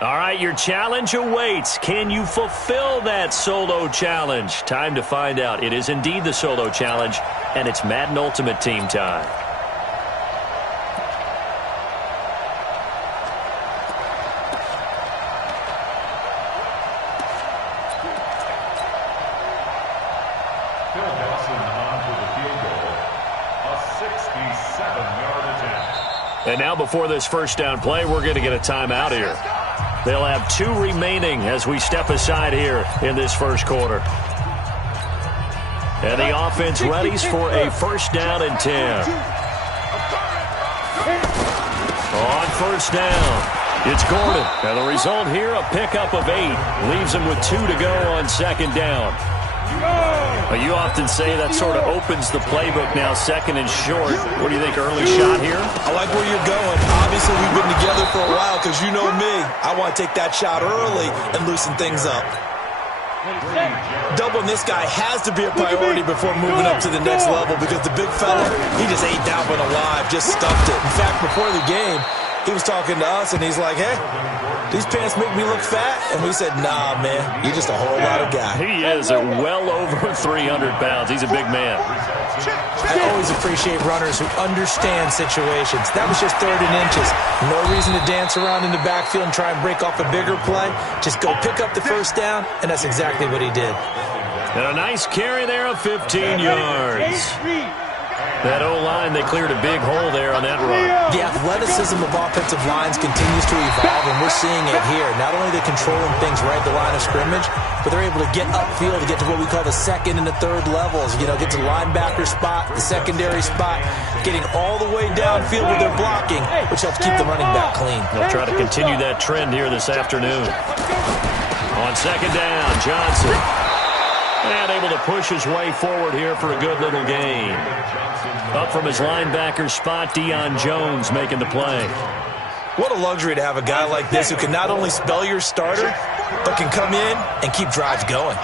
All right, your challenge awaits. Can you fulfill that solo challenge? Time to find out. It is indeed the solo challenge, and it's Madden Ultimate Team time. And now before this first down play, we're going to get a timeout here. They'll have 2 remaining as we step aside here in this first quarter. And the offense readies for a first down and 10. On first down, it's Gordon. And the result here, a pickup of 8. Leaves him with 2 to go on second down. You often say that sort of opens the playbook now, second and short. What do you think, early shot here? I like where you're going. Obviously, we've been together for a while because you know me. I want to take that shot early and loosen things up. Doubling this guy has to be a priority before moving up to the next level because the big fella, he just ate that one alive, just stuffed it. In fact, before the game, he was talking to us, and he's like, hey, these pants make me look fat? And we said, nah, man, you're just a whole lot of guy. He is at well over 300 pounds. He's a big man. I always appreciate runners who understand situations. That was just 3rd and inches. No reason to dance around in the backfield and try and break off a bigger play. Just go pick up the first down, and that's exactly what he did. And a nice carry there of 15 yards. That O-line, they cleared a big hole there on that run. The athleticism of offensive lines continues to evolve, and we're seeing it here. Not only are they controlling things right at the line of scrimmage, but they're able to get upfield to get to what we call the second and the third levels. You know, get to the linebacker spot, the secondary spot, getting all the way downfield with their blocking, which helps keep the running back clean. They'll try to continue that trend here this afternoon. On second down, Johnson. And able to push his way forward here for a good little gain. Up from his linebacker spot, Deion Jones making the play. What a luxury to have a guy like this who can not only spell your starter, but can come in and keep drives going.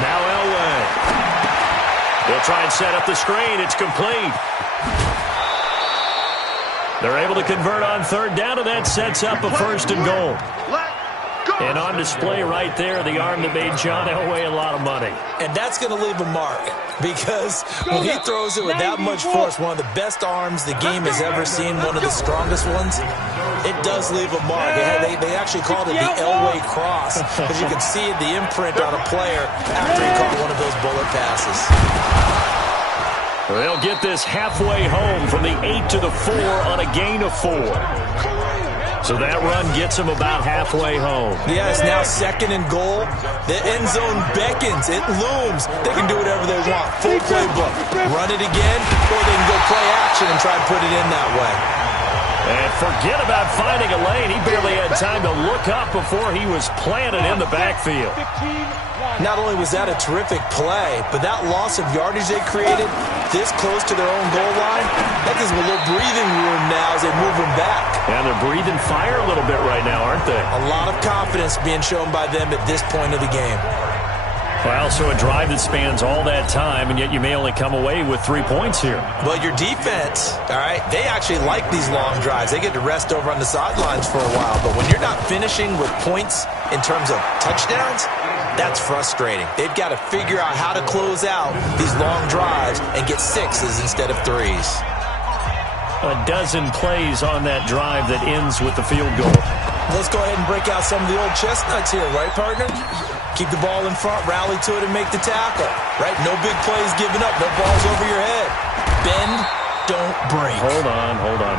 Now Elway. They'll try and set up the screen. It's complete. They're able to convert on third down, and that sets up a first and goal. And on display right there, the arm that made John Elway a lot of money. And that's going to leave a mark because when he throws it with that much force, one of the best arms the game has ever seen, one of the strongest ones, it does leave a mark. They actually called it the Elway cross because you can see the imprint on a player after he caught one of those bullet passes. They'll get this halfway home from the 8 to the 4 on a gain of 4. So that run gets them about halfway home. Yeah, it's now second and goal. The end zone beckons. It looms. They can do whatever they want. Full playbook. Run it again, or they can go play action and try and put it in that way. And forget about finding a lane. He barely had time to look up before he was planted in the backfield. Not only was that a terrific play, but that loss of yardage they created this close to their own goal line, that gives them a little breathing room now as they move them back. And they're breathing fire a little bit right now, aren't they? A lot of confidence being shown by them at this point of the game. Well, so a drive that spans all that time, and yet you may only come away with 3 points here. Well, your defense, all right, they actually like these long drives. They get to rest over on the sidelines for a while. But when you're not finishing with points in terms of touchdowns, that's frustrating. They've got to figure out how to close out these long drives and get 6s instead of 3s. A dozen plays on that drive that ends with the field goal. Let's go ahead and break out some of the old chestnuts here, right, partner? Keep the ball in front, rally to it, and make the tackle. Right? No big plays given up, no balls over your head. Bend, don't break. Hold on.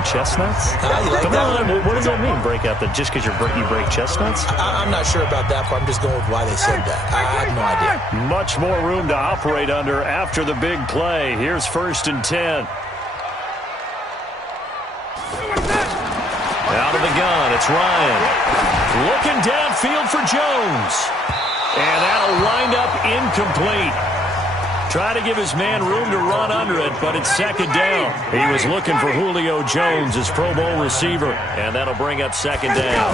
Chestnuts? You like Come that on, one? what does that mean, break out? That just because you break chestnuts? I'm not sure about that part. I'm just going with why they said that. I have no idea. Much more room to operate under after the big play. Here's first and 10. Out of the gun, it's Ryan. Looking downfield for Jones. And that'll wind up incomplete. Try to give his man room to run under it, but it's second down. He was looking for Julio Jones, his Pro Bowl receiver, and that'll bring up second down.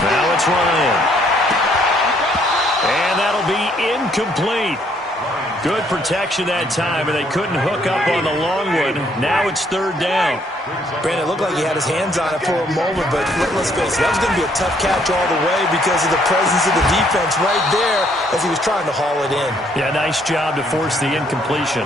Now it's Ryan. And that'll be incomplete. Good protection that time, and they couldn't hook up on the long one. Now it's third down. Brandon, it looked like he had his hands on it for a moment, but let's face it, that was going to be a tough catch all the way because of the presence of the defense right there as he was trying to haul it in. Yeah, nice job to force the incompletion.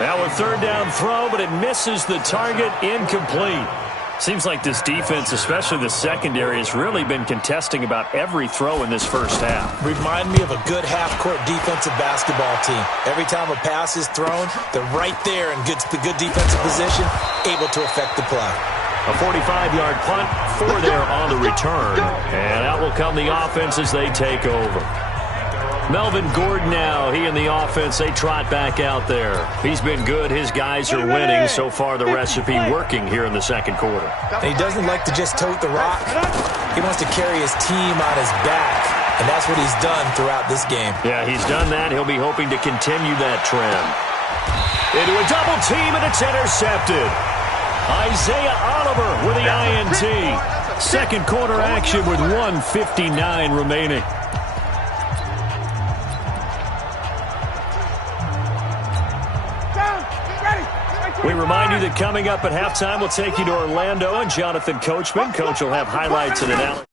Now a third down throw, but it misses the target, incomplete. Seems like this defense, especially the secondary, has really been contesting about every throw in this first half. Remind me of a good half-court defensive basketball team. Every time a pass is thrown, they're right there in good defensive position, able to affect the play. A 45-yard punt, 4 there on the return. And out will come the offense as they take over. Melvin Gordon now, he and the offense, they trot back out there. He's been good. His guys are winning. So far, the recipe working here in the second quarter. And he doesn't like to just tote the rock. He wants to carry his team on his back, and that's what he's done throughout this game. Yeah, he's done that. He'll be hoping to continue that trend. Into a double team, and it's intercepted. Isaiah Oliver with the INT. Second quarter action with 1:59 remaining. We remind you that coming up at halftime, we'll take you to Orlando and Jonathan Coachman. Coach will have highlights and analysis.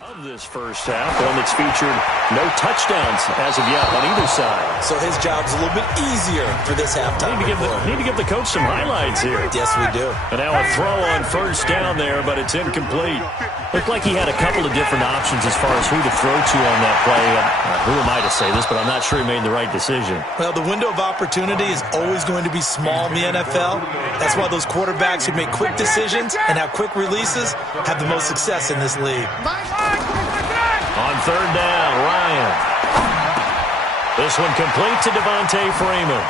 Of this first half, one that's featured no touchdowns as of yet on either side. So his job's a little bit easier for this halftime. Need to give the coach some highlights here. Yes, we do. And now a throw on first down there, but it's incomplete. Looked like he had a couple of different options as far as who to throw to on that play. Who am I to say this, but I'm not sure he made the right decision. Well, the window of opportunity is always going to be small in the NFL. That's why those quarterbacks who make quick decisions and have quick releases have the most success in this league. On third down, Ryan. This one complete to Devontae Freeman.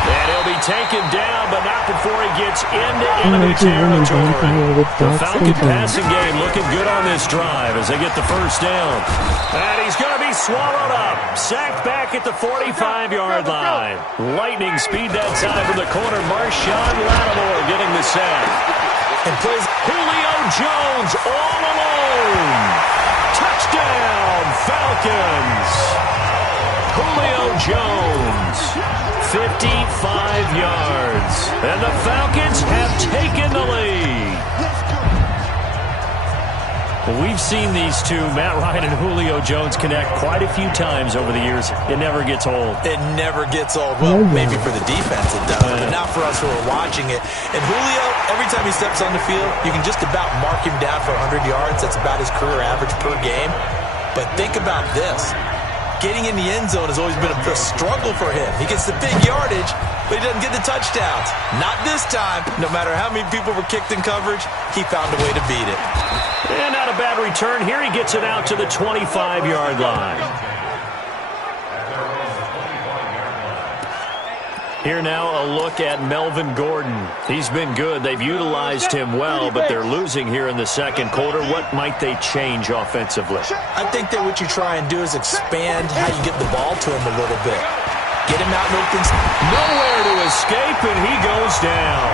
And he'll be taken down, but not before he gets into enemy territory. The Falcon passing game looking good on this drive as they get the first down. And he's going to be swallowed up. Sacked back at the 45-yard line. Lightning speed that time from the corner. Marshawn Lattimore getting the sack. And plays Julio Jones all alone. Touchdown, Falcons. Julio Jones, 55 yards. And the Falcons have taken the lead. We've seen these two, Matt Ryan and Julio Jones, connect quite a few times over the years. It never gets old. It never gets old. Well, maybe for the defense it does, but not for us who are watching it. And Julio, every time he steps on the field, you can just about mark him down for 100 yards. That's about his career average per game. But think about this. Getting in the end zone has always been a struggle for him. He gets the big yardage, but he doesn't get the touchdowns. Not this time. No matter how many people were kicked in coverage, he found a way to beat it. And not a bad return. Here he gets it out to the 25-yard line. Here now a look at Melvin Gordon. He's been good. They've utilized him well, but they're losing here in the second quarter. What might they change offensively? I think that what you try and do is expand how you get the ball to him a little bit. Get him out in open. Nowhere to escape, and he goes down.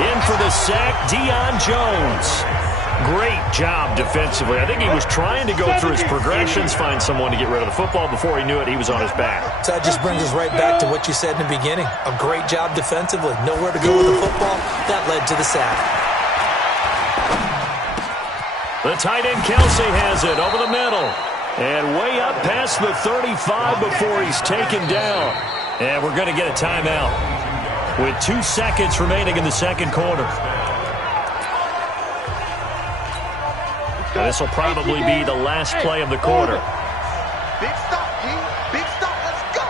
In for the sack, Deion Jones. Great job defensively. I think he was trying to go through his progressions, find someone to get rid of the football. Before he knew it, he was on his back. So that just brings us right back to what you said in the beginning. A great job defensively. Nowhere to go with the football. That led to the sack. The tight end Kelsey has it over the middle. And way up past the 35 before he's taken down. And we're going to get a timeout with 2 seconds remaining in the second quarter. This will probably be the last play of the quarter. Big stop, G. Big stop. Let's go.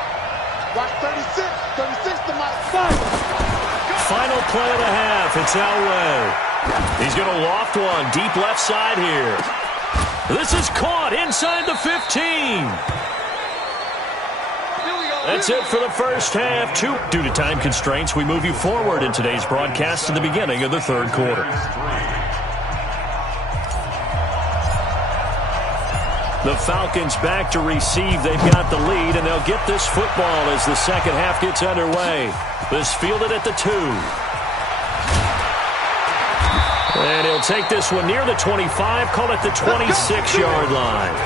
Watch 36. 36 to my side. Final play of the half. It's Elway. He's going to loft one deep left side here. This is caught inside the 15. That's it for the first half. Due to time constraints, we move you forward in today's broadcast to the beginning of the third quarter. The Falcons back to receive. They've got the lead, and they'll get this football as the second half gets underway. This fielded at the 2. And he'll take this one near the 25, call it the 26-yard line.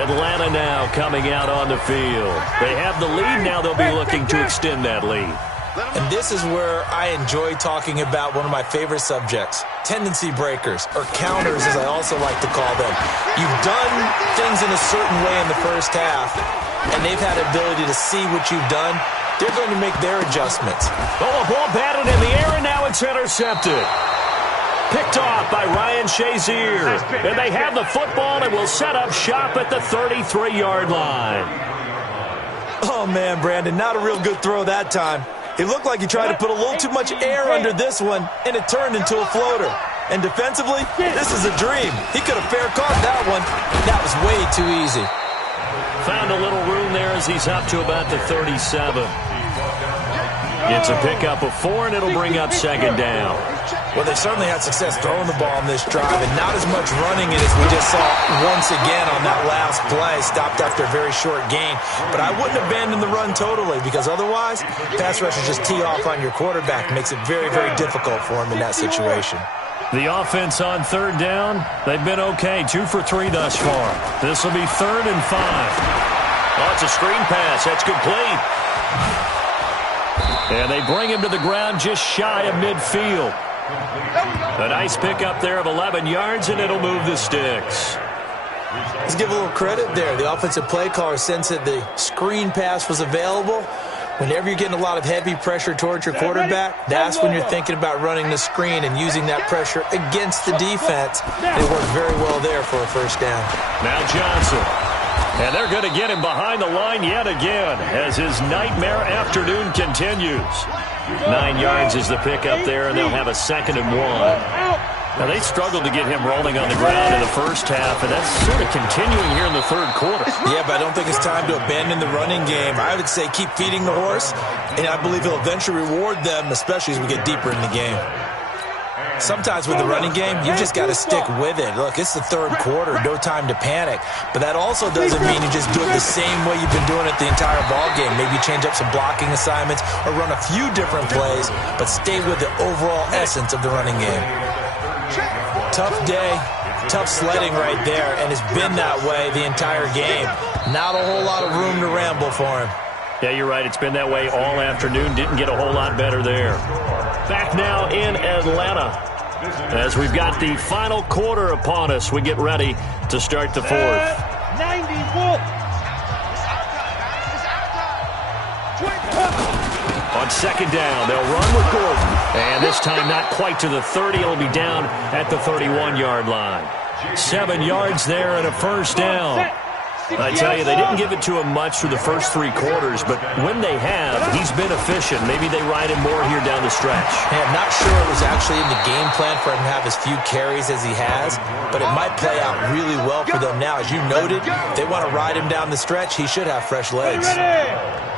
Atlanta now coming out on the field. They have the lead. Now they'll be looking to extend that lead. And this is where I enjoy talking about one of my favorite subjects, tendency breakers, or counters as I also like to call them. You've done things in a certain way in the first half, and they've had the ability to see what you've done. They're going to make their adjustments. Oh, a ball batted in the air, and now it's intercepted. Picked off by Ryan Shazier. And they have the football and will set up shop at the 33-yard line. Oh, man, Brandon, not a real good throw that time. It looked like he tried to put a little too much air under this one, and it turned into a floater. And defensively, this is a dream. He could have fair caught that one. That was way too easy. Found a little room there as he's up to about the 37. Gets a pickup of 4, and it'll bring up second down. Well, they certainly had success throwing the ball in this drive, and not as much running it as we just saw once again on that last play. Stopped after a very short gain. But I wouldn't abandon the run totally, because otherwise, pass rushers just tee off on your quarterback. Makes it very, very difficult for him in that situation. The offense on third down, they've been okay. 2 for 3 thus far. This will be 3rd and 5. Oh, it's a screen pass. That's complete. And they bring him to the ground just shy of midfield. A nice pickup there of 11 yards, and it'll move the sticks. Let's give a little credit there. The offensive play caller sensed that the screen pass was available. Whenever you're getting a lot of heavy pressure towards your quarterback, that's when you're thinking about running the screen and using that pressure against the defense. It worked very well there for a first down. Now Johnson. And they're going to get him behind the line yet again as his nightmare afternoon continues. 9 yards is the pickup there, and they'll have a 2nd and 1. Now, they struggled to get him rolling on the ground in the first half, and that's sort of continuing here in the third quarter. Yeah, but I don't think it's time to abandon the running game. I would say keep feeding the horse, and I believe he'll eventually reward them, especially as we get deeper in the game. Sometimes with the running game, you just got to stick with it. Look, it's the third quarter, no time to panic. But that also doesn't mean you just do it the same way you've been doing it the entire ball game. Maybe change up some blocking assignments or run a few different plays, but stay with the overall essence of the running game. Tough day, tough sledding right there, and it's been that way the entire game. Not a whole lot of room to ramble for him. Yeah, you're right. It's been that way all afternoon. Didn't get a whole lot better there. Back now in Atlanta. As we've got the final quarter upon us, we get ready to start the fourth. 90 On 2nd down, they'll run with Gordon. And this time not quite to the 30. It'll be down at the 31-yard line. 7 yards there and a first down. I tell you, they didn't give it to him much through the first 3 quarters, but when they have, he's been efficient. Maybe they ride him more here down the stretch. Hey, I'm not sure it was actually in the game plan for him to have as few carries as he has, but it might play out really well for them now. As you noted, if they want to ride him down the stretch, he should have fresh legs.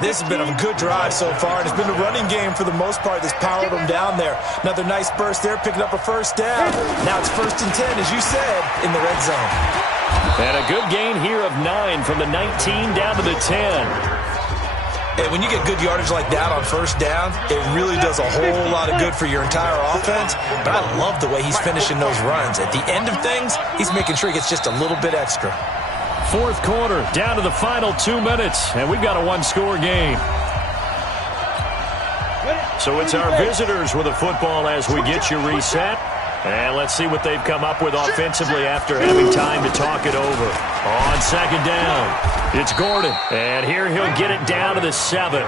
This has been a good drive so far, and it's been the running game for the most part that's powered him down there. Another nice burst there, picking up a first down. Now it's 1st and 10, as you said, in the red zone. And a good gain here of 9 from the 19 down to the 10. And when you get good yardage like that on first down, it really does a whole lot of good for your entire offense. But I love the way he's finishing those runs. At the end of things, he's making sure he gets just a little bit extra. Fourth quarter, down to the final 2 minutes, and we've got a 1-score game. So it's our visitors with a football as we get you reset. And let's see what they've come up with offensively after having time to talk it over. On 2nd down, it's Gordon. And here he'll get it down to the 7.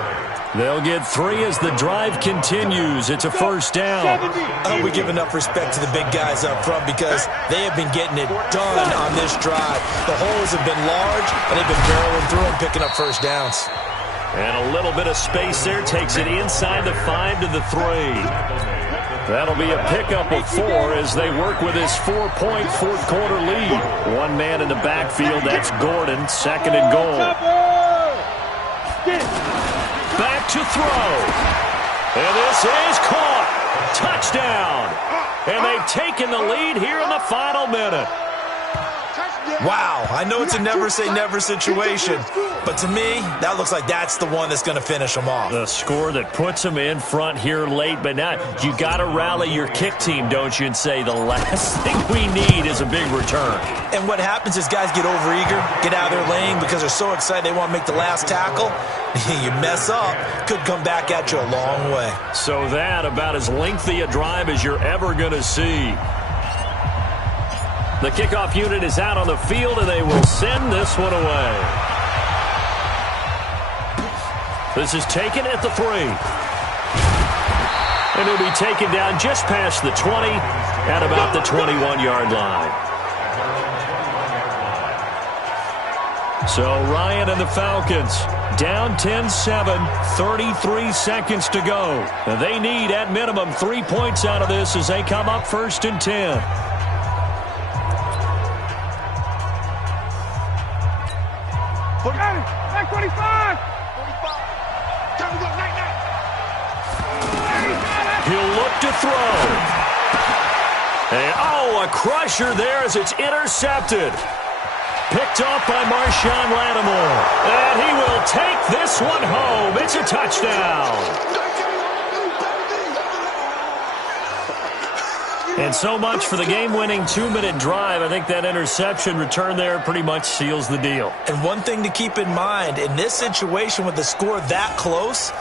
They'll get 3 as the drive continues. It's a first down. I hope we give enough respect to the big guys up front because they have been getting it done on this drive. The holes have been large, and they've been barreling through and picking up first downs. And a little bit of space there takes it inside the 5 to the 3. That'll be a pickup of 4 as they work with his 4-point fourth-quarter lead. One man in the backfield, that's Gordon, 2nd and goal. Back to throw. And this is caught. Touchdown. And they've taken the lead here in the final minute. Wow, I know it's a never-say-never situation, but to me, that looks like that's the one that's going to finish them off. The score that puts them in front here late, but now you got to rally your kick team, don't you, and say the last thing we need is a big return. And what happens is guys get overeager, get out of their lane because they're so excited they want to make the last tackle. You mess up, could come back at you a long way. So that about as lengthy a drive as you're ever going to see. The kickoff unit is out on the field, and they will send this one away. This is taken at the 3. And it'll be taken down just past the 20 at about the 21-yard line. So Ryan and the Falcons down 10-7, 33 seconds to go. And they need, at minimum, 3 points out of this as they come up 1st and 10. Back 45. 45. Time to go, night. He'll look to throw. And, a crusher there as it's intercepted. Picked off by Marshawn Lattimore. And he will take this one home. It's a touchdown. And so much for the game-winning 2-minute drive. I think that interception return there pretty much seals the deal. And one thing to keep in mind, in this situation with the score that close,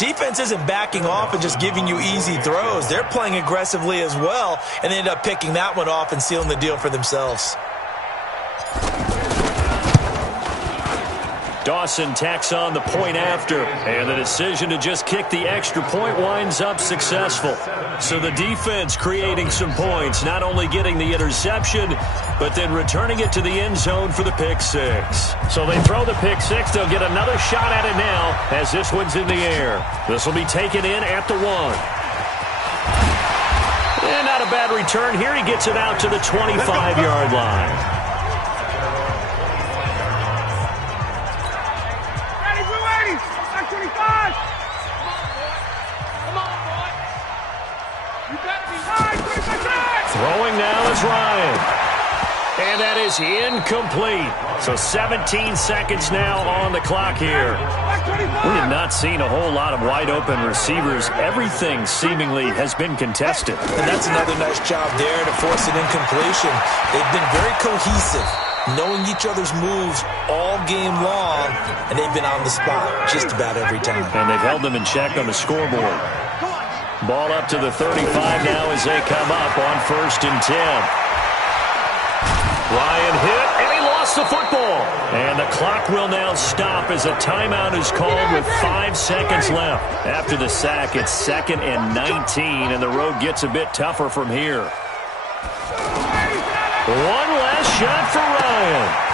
Defense isn't backing off and just giving you easy throws. They're playing aggressively as well, and they end up picking that one off and sealing the deal for themselves. Dawson tacks on the point after, and the decision to just kick the extra point winds up successful. So the defense creating some points, not only getting the interception, but then returning it to the end zone for the pick six. So they throw the pick six. They'll get another shot at it now as this one's in the air. This will be taken in at the 1. And not a bad return here. He gets it out to the 25-yard line. Throwing now is Ryan. And that is incomplete. So 17 seconds now on the clock here. We have not seen a whole lot of wide-open receivers. Everything seemingly has been contested. And that's another nice job there to force an incompletion. They've been very cohesive, knowing each other's moves all game long, and they've been on the spot just about every time. And they've held them in check on the scoreboard. Ball up to the 35 now as they come up on 1st and 10. Ryan hit, and he lost the football. And the clock will now stop as a timeout is called with 5 seconds left. After the sack, it's 2nd and 19, and the road gets a bit tougher from here. One last shot for Ryan.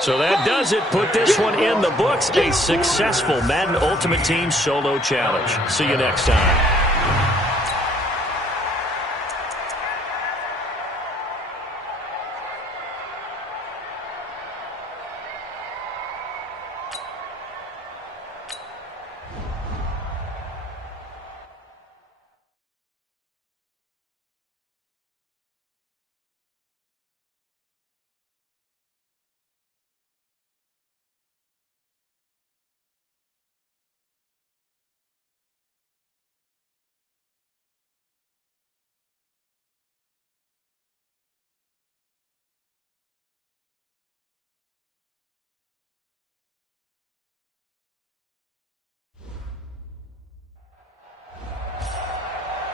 So that does it. Put this one in the books. A successful Madden Ultimate Team Solo Challenge. See you next time.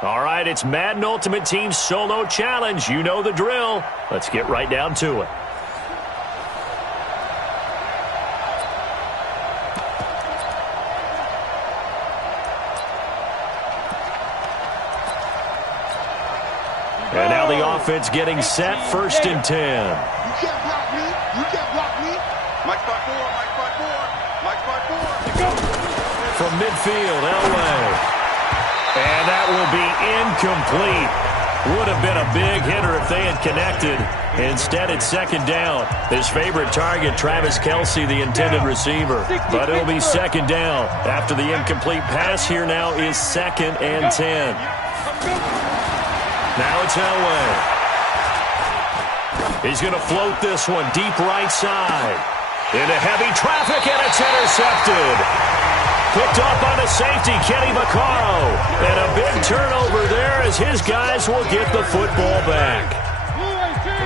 All right, it's Madden Ultimate Team Solo Challenge. You know the drill. Let's get right down to it. And now the offense getting set, 1st and 10. You can't block me. You can't block me. Mike by 4. Mike by 4. Mike by 4. From midfield, Elway. And that will be incomplete. Would have been a big hitter if they had connected. Instead, it's 2nd down. His favorite target, Travis Kelce, the intended receiver. But it'll be 2nd down. After the incomplete pass, here now is 2nd and 10. Now it's Elway. He's going to float this one deep right side. Into heavy traffic, and it's intercepted. Picked off by the safety, Kenny Vaccaro. And a big turnover there as his guys will get the football back.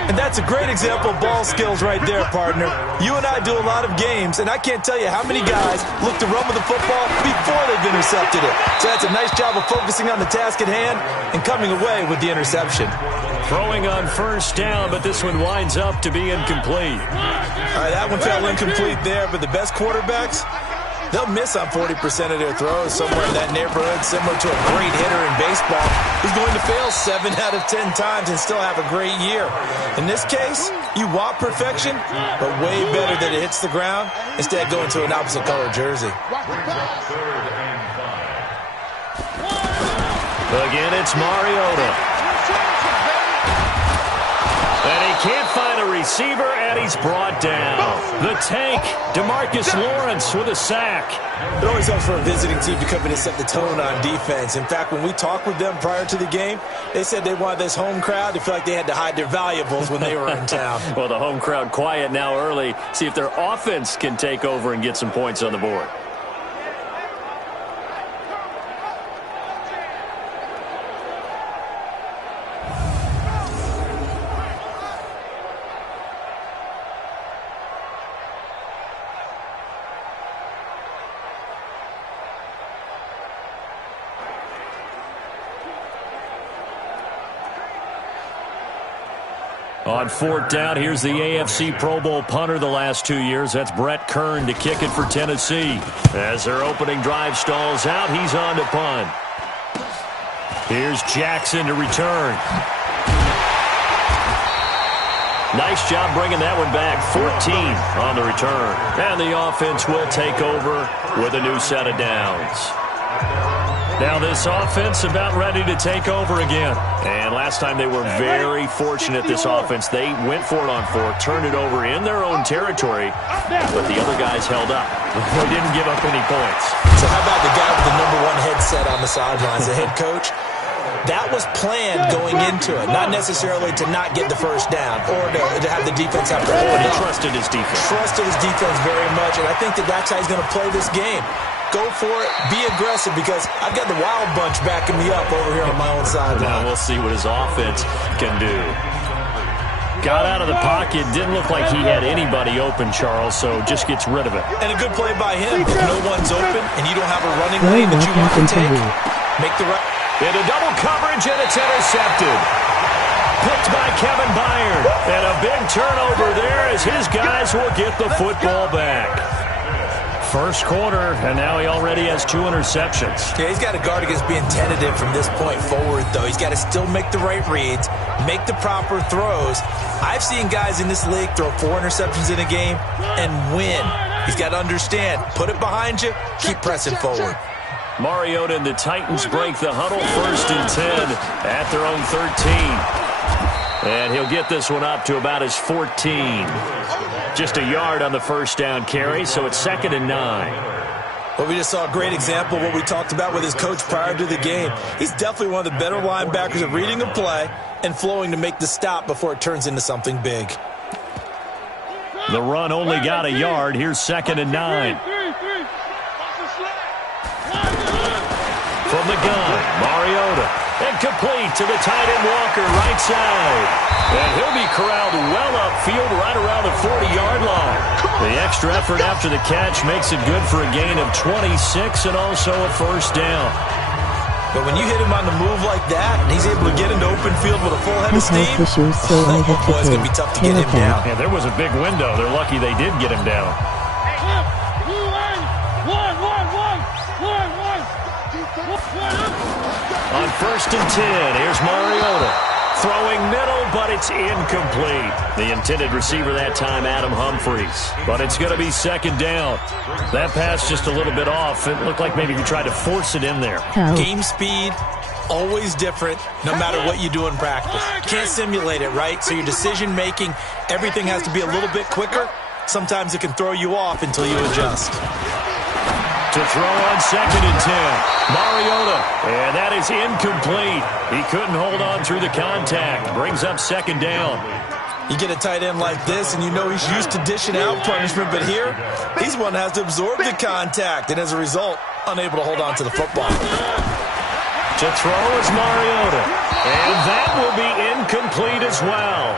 And that's a great example of ball skills right there, partner. You and I do a lot of games, and I can't tell you how many guys look to run with the football before they've intercepted it. So that's a nice job of focusing on the task at hand and coming away with the interception. Throwing on 1st down, but this one winds up to be incomplete. All right, that one fell incomplete there, but the best quarterbacks, they'll miss on 40% of their throws somewhere in that neighborhood, similar to a great hitter in baseball who's going to fail 7 out of 10 times and still have a great year. In this case, you want perfection, but way better that it hits the ground instead of going to an opposite color jersey. Again, it's Mariota. And he can't find a receiver, and he's brought down. The tank, DeMarcus Lawrence with a sack. It always helps for a visiting team to come in and set the tone on defense. In fact, when we talked with them prior to the game, they said they wanted this home crowd to feel like they had to hide their valuables when they were in town. Well, the home crowd quiet now early. See if their offense can take over and get some points on the board. On fourth down, here's the AFC Pro Bowl punter the last 2 years. That's Brett Kern to kick it for Tennessee. As their opening drive stalls out, he's on to punt. Here's Jackson to return. Nice job bringing that one back. 14 on the return. And the offense will take over with a new set of downs. Now this offense about ready to take over again. And last time they were very fortunate, this offense. They went for it on fourth, turned it over in their own territory, but the other guys held up. They didn't give up any points. So how about the guy with the number one headset on the sidelines, the head coach? That was planned going into it, not necessarily to not get the first down or to have the defense have to hold But he up. trusted his defense. Trusted his defense very much, and I think that's how he's going to play this game. Go for it. Be aggressive because I've got the wild bunch backing me up over here on my own sideline. Now we'll see what his offense can do. Got out of the pocket. Didn't look like he had anybody open, Charles, so just gets rid of it. And a good play by him. If no one's open and you don't have a running lane that you want to take, make the right. Into double coverage, and it's intercepted. Picked by Kevin Byard. And a big turnover there as his guys will get the football back. First quarter, and now he already has 2 interceptions. Yeah, he's got to guard against being tentative from this point forward, though. He's got to still make the right reads, make the proper throws. I've seen guys in this league throw 4 interceptions in a game and win. He's got to understand, put it behind you, keep pressing forward. Mariota and the Titans break the huddle, 1st and 10 at their own 13. And he'll get this one up to about his 14. Just a yard on the first down carry, so it's 2nd and 9. Well, we just saw a great example of what we talked about with his coach prior to the game. He's definitely one of the better linebackers at reading a play and flowing to make the stop before it turns into something big. The run only got a yard. Here's 2nd and 9. From the gun, Mariota. And complete to the tight end Walker, right side. And he'll be corralled well upfield right around the 40-yard line. The extra effort after the catch makes it good for a gain of 26 and also a first down. But when you hit him on the move like that, and he's able to get into open field with a full head of steam, issues, so I have to it's going to be tough to get him down. Yeah, there was a big window. They're lucky they did get him down. On 1st and 10, here's Mariota. Throwing middle, but it's incomplete. The intended receiver that time, Adam Humphries. But it's going to be 2nd down. That pass just a little bit off. It looked like maybe he tried to force it in there. Game speed, always different, no matter what you do in practice. Can't simulate it, right? So your decision-making, everything has to be a little bit quicker. Sometimes it can throw you off until you adjust. To throw on 2nd and 10. Mariota, and that is incomplete. He couldn't hold on through the contact. Brings up 2nd down. You get a tight end like this, and you know he's used to dishing out punishment, but here, he's one that has to absorb the contact, and as a result, unable to hold on to the football. To throw is Mariota, and that will be incomplete as well.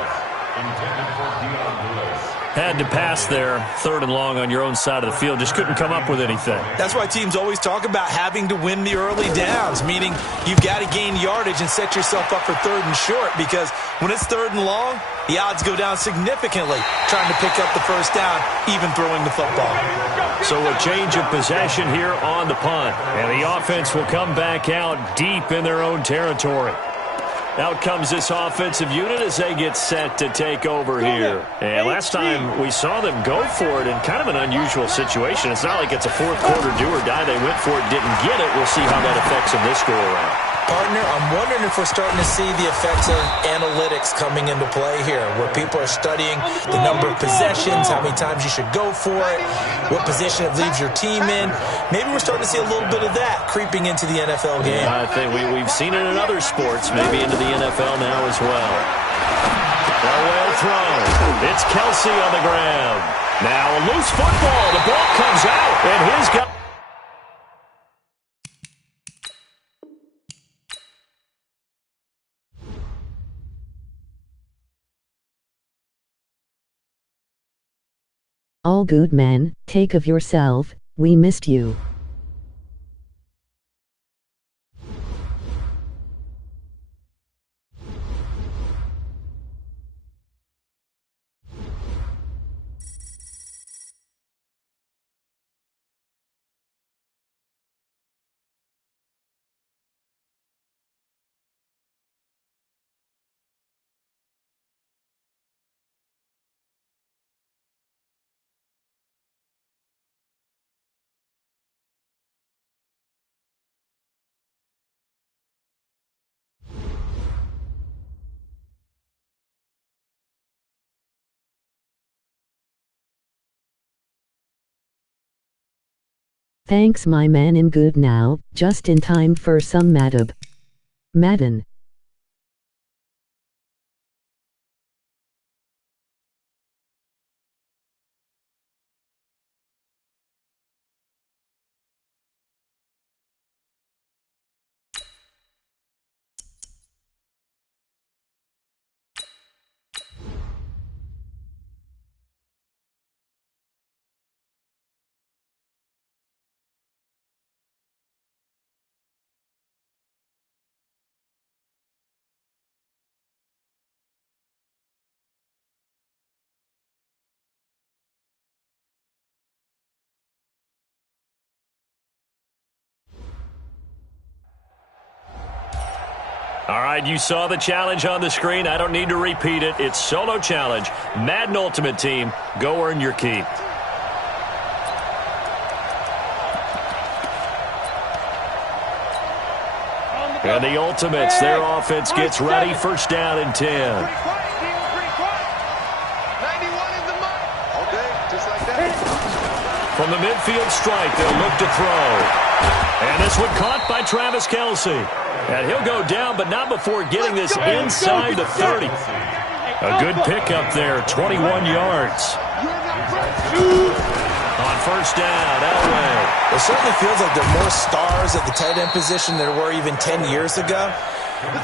Had to pass there, 3rd and long on your own side of the field. Just couldn't come up with anything. That's why teams always talk about having to win the early downs, meaning you've got to gain yardage and set yourself up for 3rd and short, because when it's 3rd and long, the odds go down significantly trying to pick up the first down, even throwing the football. So a change of possession here on the punt, and the offense will come back out deep in their own territory. Out comes this offensive unit as they get set to take over here. And last time we saw them go for it in kind of an unusual situation. It's not like it's a 4th quarter do or die. They went for it, didn't get it. We'll see how that affects them this go-around. Partner, I'm wondering if we're starting to see the effects of analytics coming into play here, where people are studying the number of possessions, how many times you should go for it, what position it leaves your team in. Maybe we're starting to see a little bit of that creeping into the NFL game. I think we've seen it in other sports, maybe into the NFL now as well. A well thrown. It's Kelsey on the ground. Now a loose football. The ball comes out, and his guy. All good, man. Take of yourself. We missed you. Thanks my man, I'm good now, just in time for some Madden. All right, you saw the challenge on the screen. I don't need to repeat it. It's solo challenge. Madden Ultimate Team, go earn your keep. And the Ultimates, their offense gets ready. First down and 10. From the midfield stripe, they'll look to throw. And this one caught by Travis Kelce. And he'll go down, but not before getting this inside the 30. A good pickup there, 21 yards. On first down, Elway. It certainly feels like there are more stars at the tight end position than there were even 10 years ago.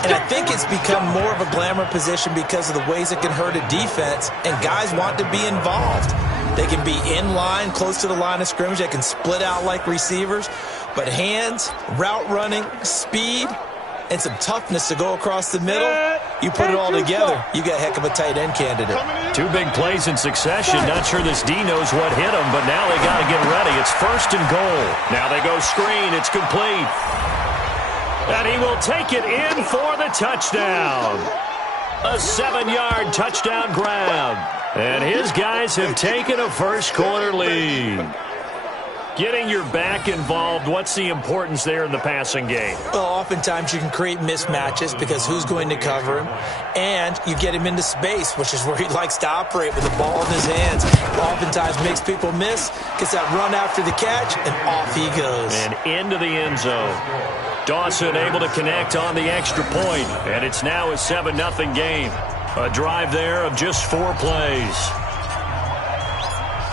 And I think it's become more of a glamour position because of the ways it can hurt a defense, and guys want to be involved. They can be in line, close to the line of scrimmage. They can split out like receivers. But hands, route running, speed, and some toughness to go across the middle, you put it all together, you got a heck of a tight end candidate. Two big plays in succession. Not sure this D knows what hit him, but now they got to get ready. It's first and goal. Now they go screen. It's complete. And he will take it in for the touchdown. A 7-yard touchdown grab. And his guys have taken a first-quarter lead. Getting your back involved, what's the importance there in the passing game? Well, oftentimes you can create mismatches because who's going to cover him, and you get him into space, which is where he likes to operate with the ball in his hands. Oftentimes makes people miss, gets that run after the catch, and off he goes. And into the end zone. Dawson able to connect on the extra point, and it's now a 7-0 game. A drive there of just 4 plays.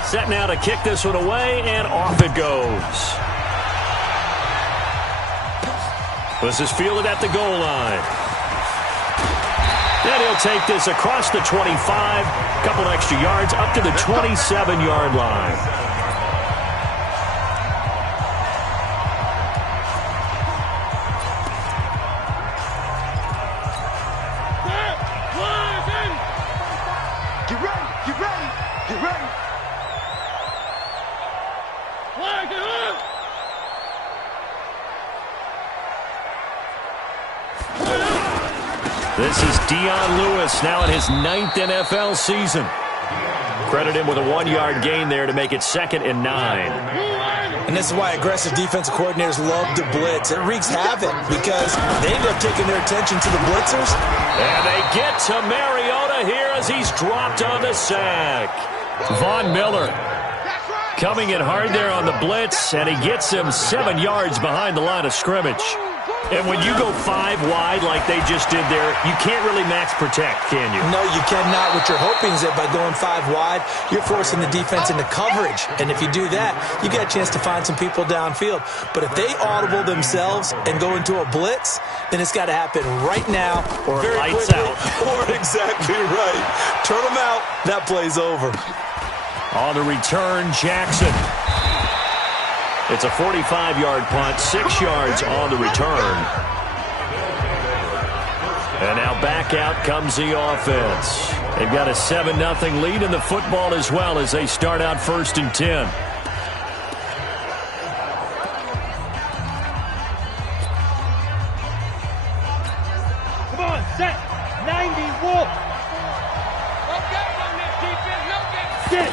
Set now to kick this one away, and off it goes. This is fielded at the goal line. Then he'll take this across the 25, couple extra yards, up to the 27-yard line. This is Dion Lewis now in his 9th NFL season. Credit him with a 1-yard gain there to make it 2nd and 9. And this is why aggressive defensive coordinators love to blitz. It wreaks havoc because they end up taking their attention to the blitzers. And they get to Mariota here as he's dropped on the sack. Von Miller coming in hard there on the blitz, and he gets him 7 yards behind the line of scrimmage. And when you go 5 wide like they just did there, you can't really max protect, can you? No, you cannot. What you're hoping is that by going 5 wide, you're forcing the defense into coverage. And if you do that, you get a chance to find some people downfield. But if they audible themselves and go into a blitz, then it's got to happen right now. Or very lights quickly. out. Or exactly right. Turn them out. That play's over. On the return, Jackson. It's a 45-yard punt, 6 yards on the return. And now back out comes the offense. They've got a 7-0 lead in the football as well as they start out 1st and 10. Come on, set. 90, wolf. Sit.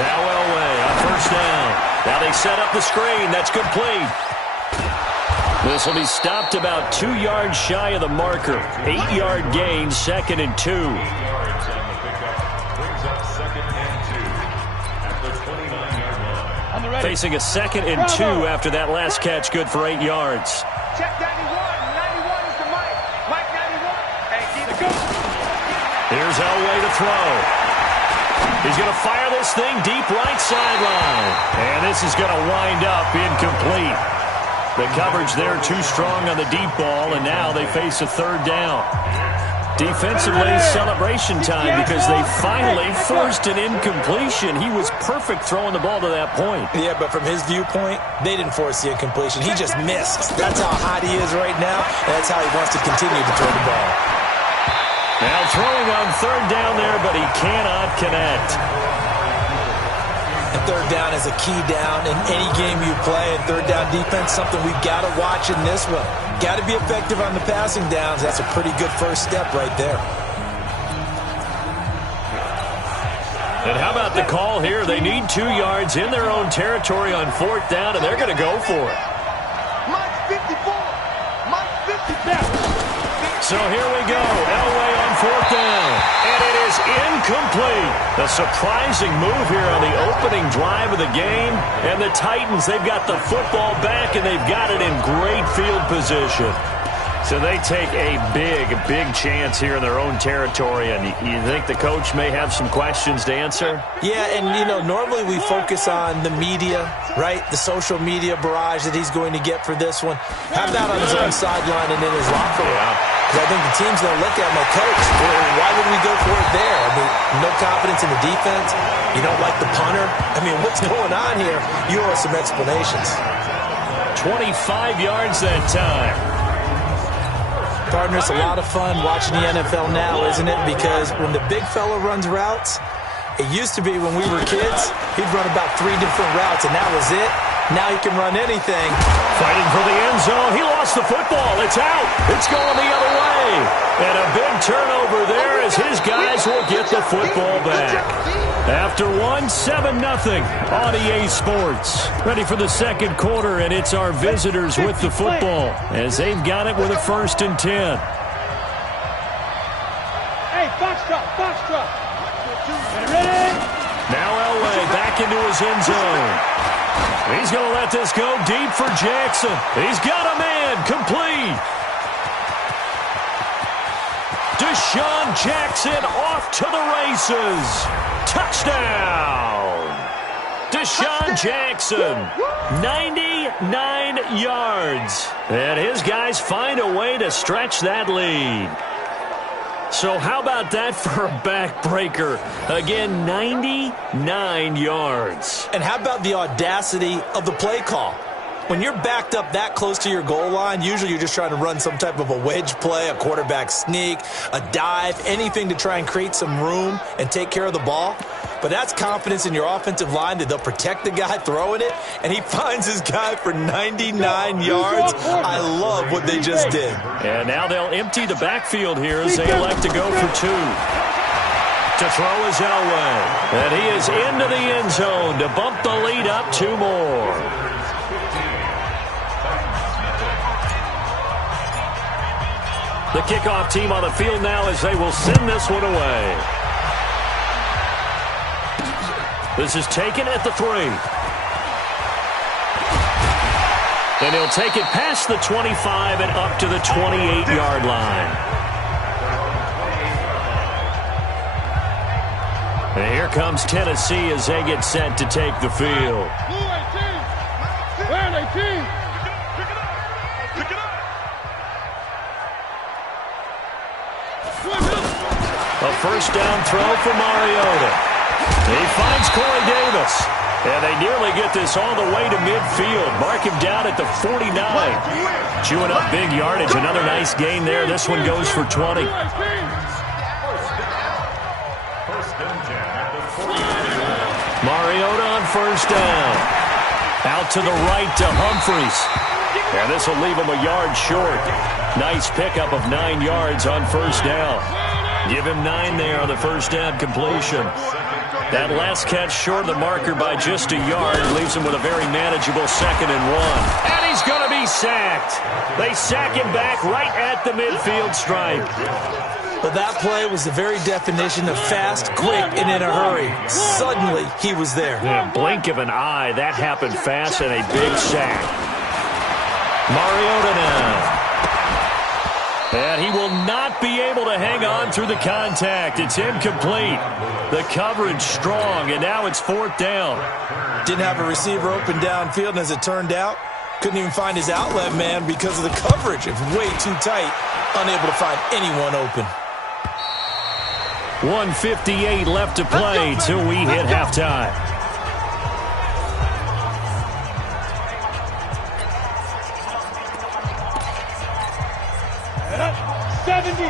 Now Elway on first down. Now they set up the screen. That's complete. This will be stopped about 2 yards shy of the marker. 8-yard gain, 2nd and 2. Brings up 2nd and 2 at the 29-yard line. Facing a 2nd and 2 after that last catch, good for 8 yards. Check 91. 91 is the Mike. Mike 91. Hey, keep it going. Here's Elway to throw. He's going to fire this thing deep right sideline. And this is going to wind up incomplete. The coverage there too strong on the deep ball, and now they face a 3rd down. Defensively, celebration time because they finally forced an incompletion. He was perfect throwing the ball to that point. Yeah, but from his viewpoint, they didn't force the incompletion. He just missed. That's how hot he is right now, and that's how he wants to continue to throw the ball. Now throwing on 3rd down there, but he cannot connect. And 3rd down is a key down in any game you play, and 3rd down defense, something we've got to watch in this one. Got to be effective on the passing downs. That's a pretty good first step right there. And how about the call here? They need 2 yards in their own territory on 4th down, and they're going to go for it. Mike 54. Mike 54. So here we go. Elway on 4th down. And it is incomplete. A surprising move here on the opening drive of the game. And the Titans, they've got the football back, and they've got it in great field position. So they take a big chance here in their own territory, and you think the coach may have some questions to answer? Yeah, and, you know, normally we focus on the media, right? The social media barrage that he's going to get for this one. How about on his own sideline and in his locker room? Because I think the team's going to look at him like, Coach, why would we go for it there? I mean, no confidence in the defense. You don't like the punter. I mean, what's going on here? You owe us some explanations. 25 yards that time. Partner, it's a lot of fun watching the NFL now, isn't it? Because when the big fella runs routes, it used to be when we were kids, he'd run about 3 different routes, and that was it. Now he can run anything. Fighting for the end zone. He lost the football. It's out. It's going the other way. And a big turnover there as his guys will get the football back. After 7-0 on EA Sports. Ready for the 2nd quarter, and it's our visitors with the football as they've got it with a 1st and 10. Hey, box drop. Ready? Now Elway back into his end zone. He's going to let this go deep for Jackson. He's got a man complete. Deshaun Jackson off to the races. Touchdown. Deshaun Jackson, 99 yards. And his guys find a way to stretch that lead. So how about that for a backbreaker? Again, 99 yards. And how about the audacity of the play call? When you're backed up that close to your goal line, usually you're just trying to run some type of a wedge play, a quarterback sneak, a dive, anything to try and create some room and take care of the ball. But that's confidence in your offensive line that they'll protect the guy throwing it, and he finds his guy for 99 yards. I love what they just did. And now they'll empty the backfield here as they elect to go for 2. To throw is Elway. And he is into the end zone to bump the lead up 2 more. The kickoff team on the field now as they will send this one away. This is taken at the 3. And he'll take it past the 25 and up to the 28-yard line. And here comes Tennessee as they get set to take the field. A 1st down throw for Mariota. He finds Corey Davis. And they nearly get this all the way to midfield. Mark him down at the 49. Chewing up big yardage. Another nice gain there. This one goes for 20. Mariota on 1st down. Out to the right to Humphries. And this will leave him a yard short. Nice pickup of 9 yards on 1st down. Give him 9 there on the 1st down completion. That last catch short of the marker by just a yard leaves him with a very manageable 2nd and 1. And he's going to be sacked. They sack him back right at the midfield stripe. But that play was the very definition of fast, quick, and in a hurry. Suddenly, he was there. Yeah, blink of an eye. That happened fast and a big sack. Mariota now. And he will not be able to hang on through the contact. It's incomplete. The coverage strong, and now it's 4th down. Didn't have a receiver open downfield, and as it turned out, couldn't even find his outlet man because of the coverage. It was way too tight, unable to find anyone open. 1:58 left to play till we hit halftime.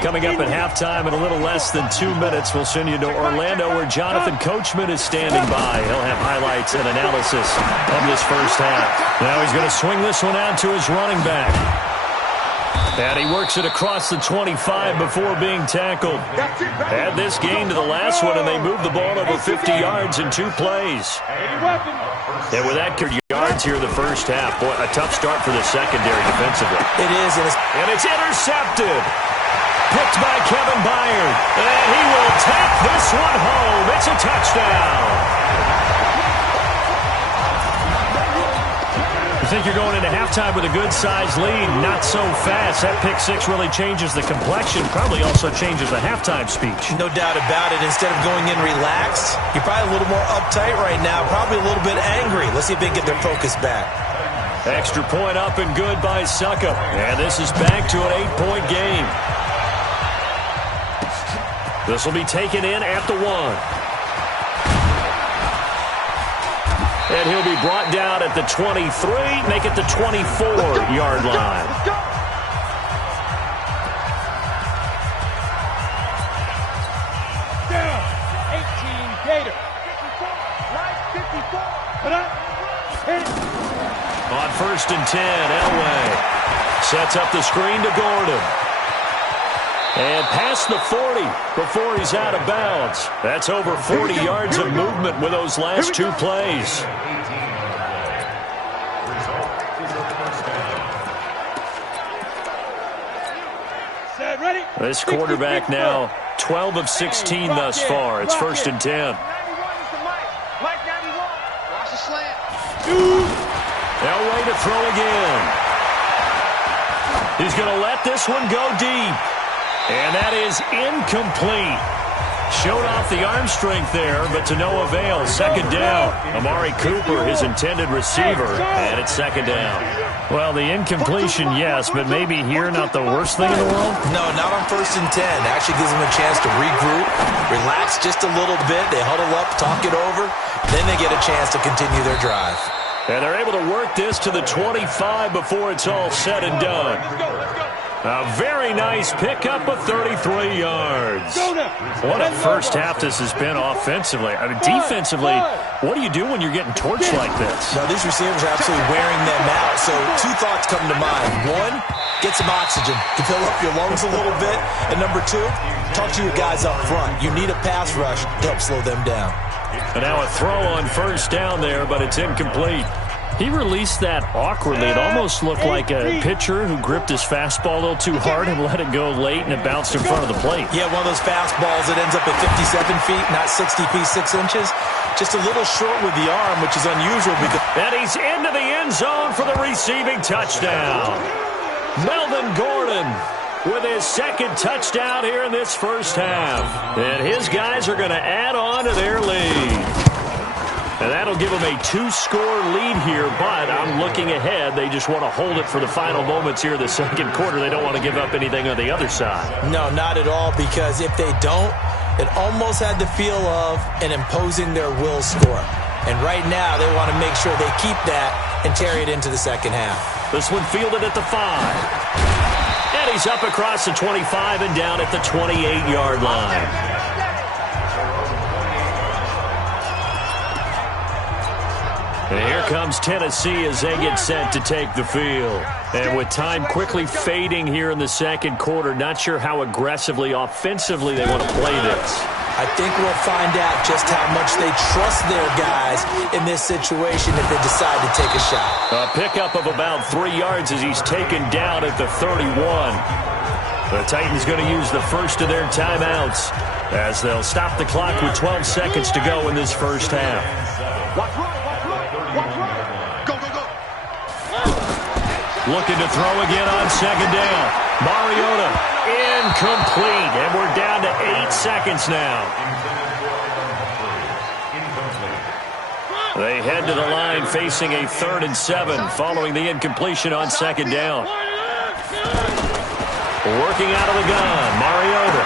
Coming up at halftime in a little less than 2 minutes, we'll send you to Orlando where Jonathan Coachman is standing by. He'll have highlights and analysis of this first half. Now he's going to swing this one out to his running back. And he works it across the 25 before being tackled. Add this gain to the last one, and they moved the ball over 50 yards in 2 plays. And with that yards here in the first half, boy, a tough start for the secondary defensively. It is, and it's intercepted. Picked by Kevin Byard. And he will take this one home. It's a touchdown. You think you're going into halftime with a good-sized lead, not so fast. That pick six really changes the complexion, probably also changes the halftime speech. No doubt about it. Instead of going in relaxed, you're probably a little more uptight right now, probably a little bit angry. Let's see if they can get their focus back. Extra point up and good by Suckup. And this is back to an 8-point game. This will be taken in at the 1. And he'll be brought down at the 23, make it the 24-yard line. Down, 18 Gator. 54. Put up. Hit it. On 1st and 10, Elway sets up the screen to Gordon. And past the 40 before he's out of bounds. That's over 40 yards of movement with those last 2 plays. This quarterback now 12 of 16 thus far. It's 1st and 10. Elway to throw again. He's going to let this one go deep. And that is incomplete. Showed off the arm strength there, but to no avail. 2nd down. Amari Cooper, his intended receiver, and it's 2nd down. Well, the incompletion, yes, but maybe here not the worst thing in the world? No, not on 1st and 10. Actually gives them a chance to regroup, relax just a little bit. They huddle up, talk it over. Then they get a chance to continue their drive. And they're able to work this to the 25 before it's all said and done. A very nice pickup of 33 yards. What a first half this has been offensively. I mean, defensively, what do you do when you're getting torched like this? Now, these receivers are absolutely wearing them out. So 2 thoughts come to mind. 1, get some oxygen to fill up your lungs a little bit. And number 2, talk to your guys up front. You need a pass rush to help slow them down. And now a throw on 1st down there, but it's incomplete. He released that awkwardly. It almost looked like a pitcher who gripped his fastball a little too hard and let it go late, and it bounced in front of the plate. Yeah, one of those fastballs that ends up at 57 feet, not 60 feet, 6 inches. Just a little short with the arm, which is unusual because... And he's into the end zone for the receiving touchdown. Melvin Gordon with his 2nd touchdown here in this first half. And his guys are going to add on to their lead. And that'll give them a 2-score lead here, but I'm looking ahead. They just want to hold it for the final moments here in the 2nd quarter. They don't want to give up anything on the other side. No, not at all, because if they don't, it almost had the feel of an imposing their will score. And right now, they want to make sure they keep that and carry it into the 2nd half. This one fielded at the 5. And he's up across the 25 and down at the 28-yard line. And here comes Tennessee as they get set to take the field. And with time quickly fading here in the 2nd quarter, not sure how aggressively, offensively they want to play this. I think we'll find out just how much they trust their guys in this situation if they decide to take a shot. A pickup of about 3 yards as he's taken down at the 31. The Titans going to use the first of their timeouts as they'll stop the clock with 12 seconds to go in this first half. Watch right. Go, go, go. Looking to throw again on second down. Mariota incomplete, and we're down to 8 seconds now. They head to the line facing a 3rd and 7 following the incompletion on second down. Working out of the gun, Mariota.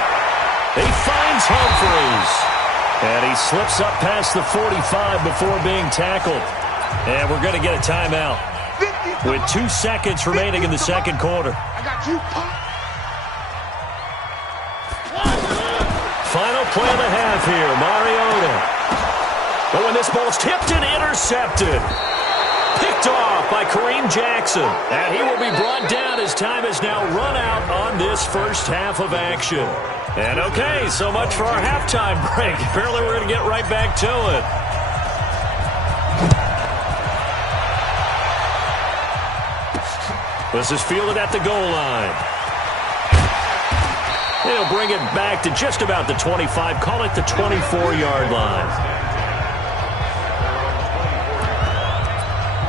He finds Humphries. And he slips up past the 45 before being tackled. And we're going to get a timeout with 2 seconds remaining in the second quarter. I got you, Pop. Final play of the half here, Mariota. But when this ball's tipped and intercepted. Picked off by Kareem Jackson. And he will be brought down as time has now run out on this first half of action. And okay, so much for our halftime break. Apparently we're going to get right back to it. This is fielded at the goal line. They'll bring it back to just about the 25. Call it the 24-yard line.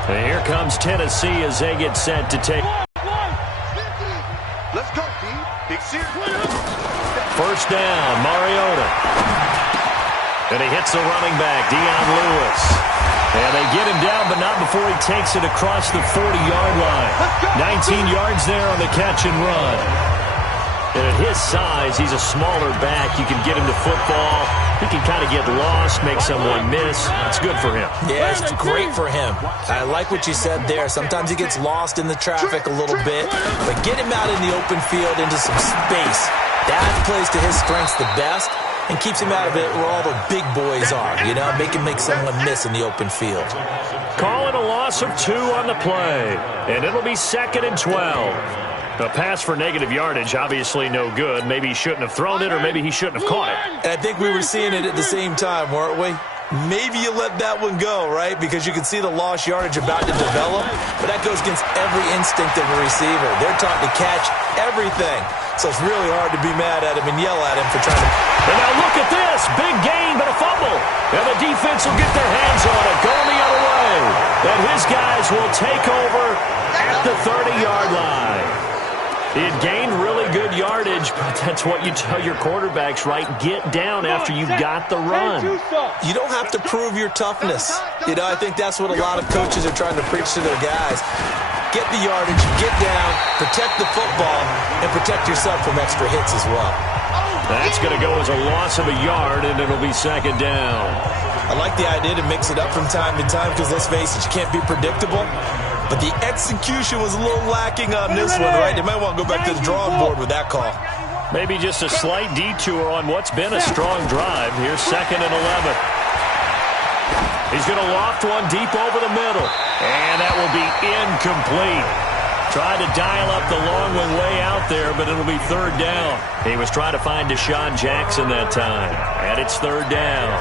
And here comes Tennessee as they get set to take. Let's go, D. Big series. First down, Mariota. And he hits the running back, Dion Lewis. And they get him down, but not before he takes it across the 40-yard line. 19 yards there on the catch and run. And at his size, he's a smaller back. You can get him to football. He can kind of get lost, make someone miss. It's good for him. Yeah, it's great for him. I like what you said there. Sometimes he gets lost in the traffic a little bit, but get him out in the open field into some space. That plays to his strengths the best and keeps him out of it where all the big boys are, you know, make someone miss in the open field. Call it a loss of 2 on the play, and it'll be 2nd and 12. A pass for negative yardage, obviously no good. Maybe he shouldn't have thrown it, or maybe he shouldn't have caught it. And I think we were seeing it at the same time, weren't we? Maybe you let that one go, right? Because you can see the lost yardage about to develop, but that goes against every instinct of a receiver. They're taught to catch everything. So it's really hard to be mad at him and yell at him for trying to... And now look at this. Big gain, but a fumble. And the defense will get their hands on it, going the other way. And his guys will take over at the 30-yard line. He had gained really good yardage, but that's what you tell your quarterbacks, right? Get down after you got the run. You don't have to prove your toughness. You know, I think that's what a lot of coaches are trying to preach to their guys. Get the yardage, get down, protect the football, and protect yourself from extra hits as well. That's going to go as a loss of a yard, and it'll be 2nd down. I like the idea to mix it up from time to time because, let's face it, you can't be predictable. But the execution was a little lacking on this one, right? They might want to go back to the drawing board with that call. Maybe just a slight detour on what's been a strong drive. Here's 2nd and 11. He's going to loft one deep over the middle. And that will be incomplete. Tried to dial up the long one way out there, but it'll be 3rd down. He was trying to find Deshaun Jackson that time. And it's 3rd down.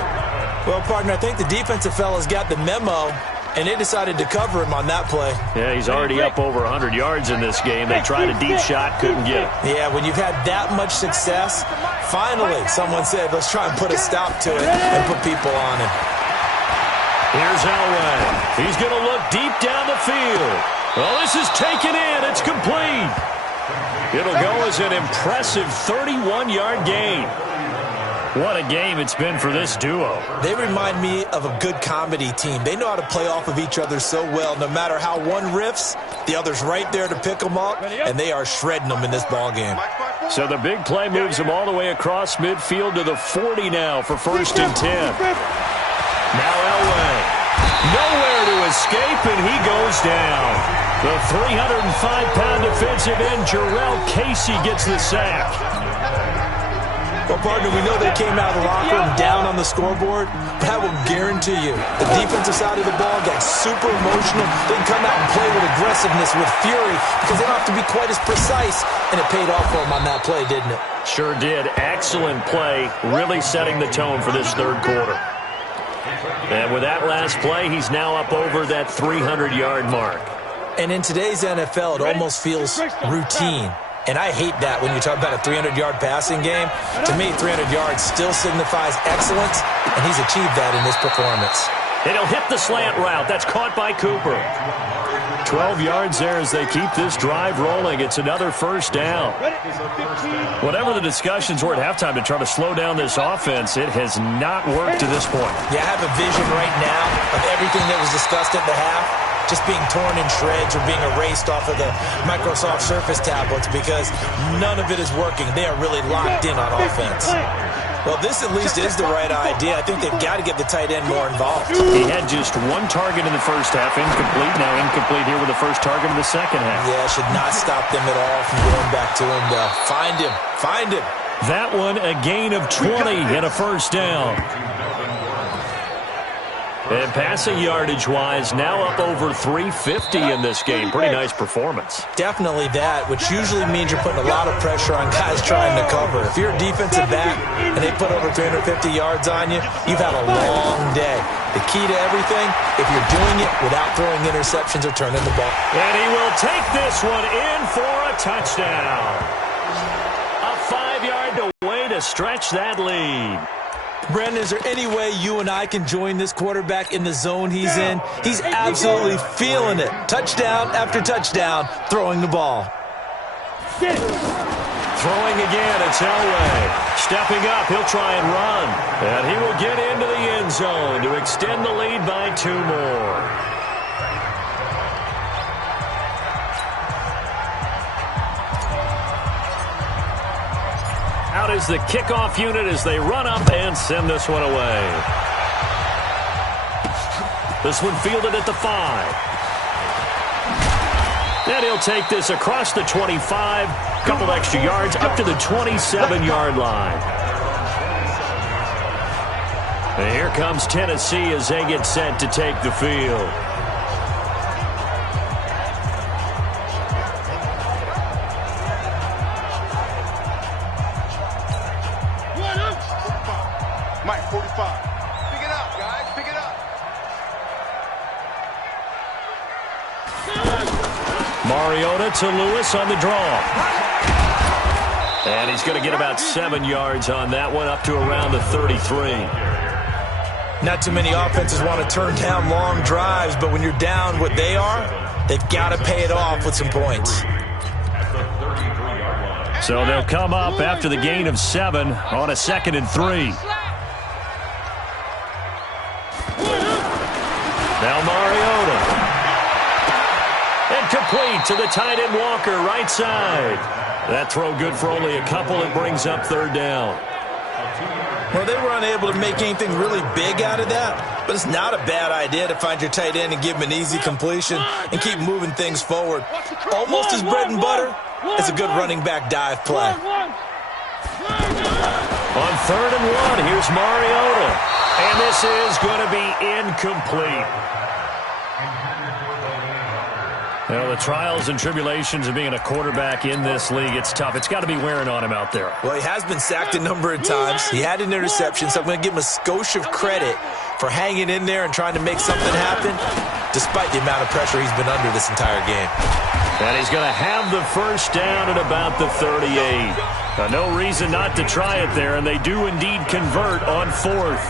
Well, partner, I think the defensive fella's got the memo, and they decided to cover him on that play. Yeah, he's already up over 100 yards in this game. They tried a deep shot, couldn't get it. Yeah, when you've had that much success, finally someone said, let's try and put a stop to it and put people on him. Here's Elway. He's going to look deep down the field. Well, this is taken in. It's complete. It'll go as an impressive 31-yard gain. What a game it's been for this duo. They remind me of a good comedy team. They know how to play off of each other so well. No matter how one riffs, the other's right there to pick them up, and they are shredding them in this ball game. So the big play moves them all the way across midfield to the 40 now for 1st and 10. Now Elway. Nowhere to escape, and he goes down. The 305-pound defensive end, Jarrell Casey, gets the sack. Well, partner, we know they came out of the locker room down on the scoreboard, but I will guarantee you the defensive side of the ball got super emotional. They can come out and play with aggressiveness, with fury, because they don't have to be quite as precise, and it paid off for them on that play, didn't it? Sure did. Excellent play, really setting the tone for this 3rd quarter. And with that last play, he's now up over that 300-yard mark. And in today's NFL, it almost feels routine. And I hate that when you talk about a 300-yard passing game. To me, 300 yards still signifies excellence, and he's achieved that in this performance. And he'll hit the slant route. That's caught by Cooper. 12 yards there as they keep this drive rolling. It's another first down. Whatever the discussions were at halftime to try to slow down this offense, it has not worked to this point. Yeah, I have a vision right now of everything that was discussed at the half just being torn in shreds or being erased off of the Microsoft Surface tablets because none of it is working. They are really locked in on offense. Well, this at least is the right idea. I think they've got to get the tight end more involved. He had just one target in the first half, incomplete. Now incomplete here with the first target in the second half. Yeah, should not stop them at all from going back to him, though. Find him. Find him. That one, a gain of 20 and a first down. And passing yardage-wise, now up over 350 in this game. Pretty nice performance. Definitely that, which usually means you're putting a lot of pressure on guys trying to cover. If you're a defensive back and they put over 350 yards on you, you've had a long day. The key to everything, if you're doing it without throwing interceptions or turning the ball. And he will take this one in for a touchdown. A 5-yard way to stretch that lead. Brandon, is there any way you and I can join this quarterback in the zone he's in? He's absolutely feeling it. Touchdown after touchdown, throwing the ball. Throwing again, it's Elway. Stepping up, he'll try and run. And he will get into the end zone to extend the lead by 2 more. Out is the kickoff unit as they run up and send this one away. This one fielded at the 5. And he'll take this across the 25. Couple extra yards up to the 27-yard line. And here comes Tennessee as they get set to take the field. Mike, 45. Pick it up, guys. Pick it up. Mariota to Lewis on the draw. And he's going to get about 7 yards on that one, up to around the 33. Not too many offenses want to turn down long drives, but when you're down what they are, they've got to pay it off with some points. So they'll come up after the gain of 7 on a 2nd and 3. Now Mariota. And complete to the tight end Walker, right side. That throw good for only a couple. It brings up 3rd down. Well, they were unable to make anything really big out of that, but it's not a bad idea to find your tight end and give him an easy completion and keep moving things forward. Almost as bread and butter as a good running back dive play. On 3rd and 1, here's Mariota. And this is going to be incomplete. Well, the trials and tribulations of being a quarterback in this league, it's tough. It's got to be wearing on him out there. Well, he has been sacked a number of times. He had an interception, so I'm going to give him a skosh of credit for hanging in there and trying to make something happen, despite the amount of pressure he's been under this entire game. And he's going to have the first down at about the 38. No reason not to try it there, and they do indeed convert on 4th.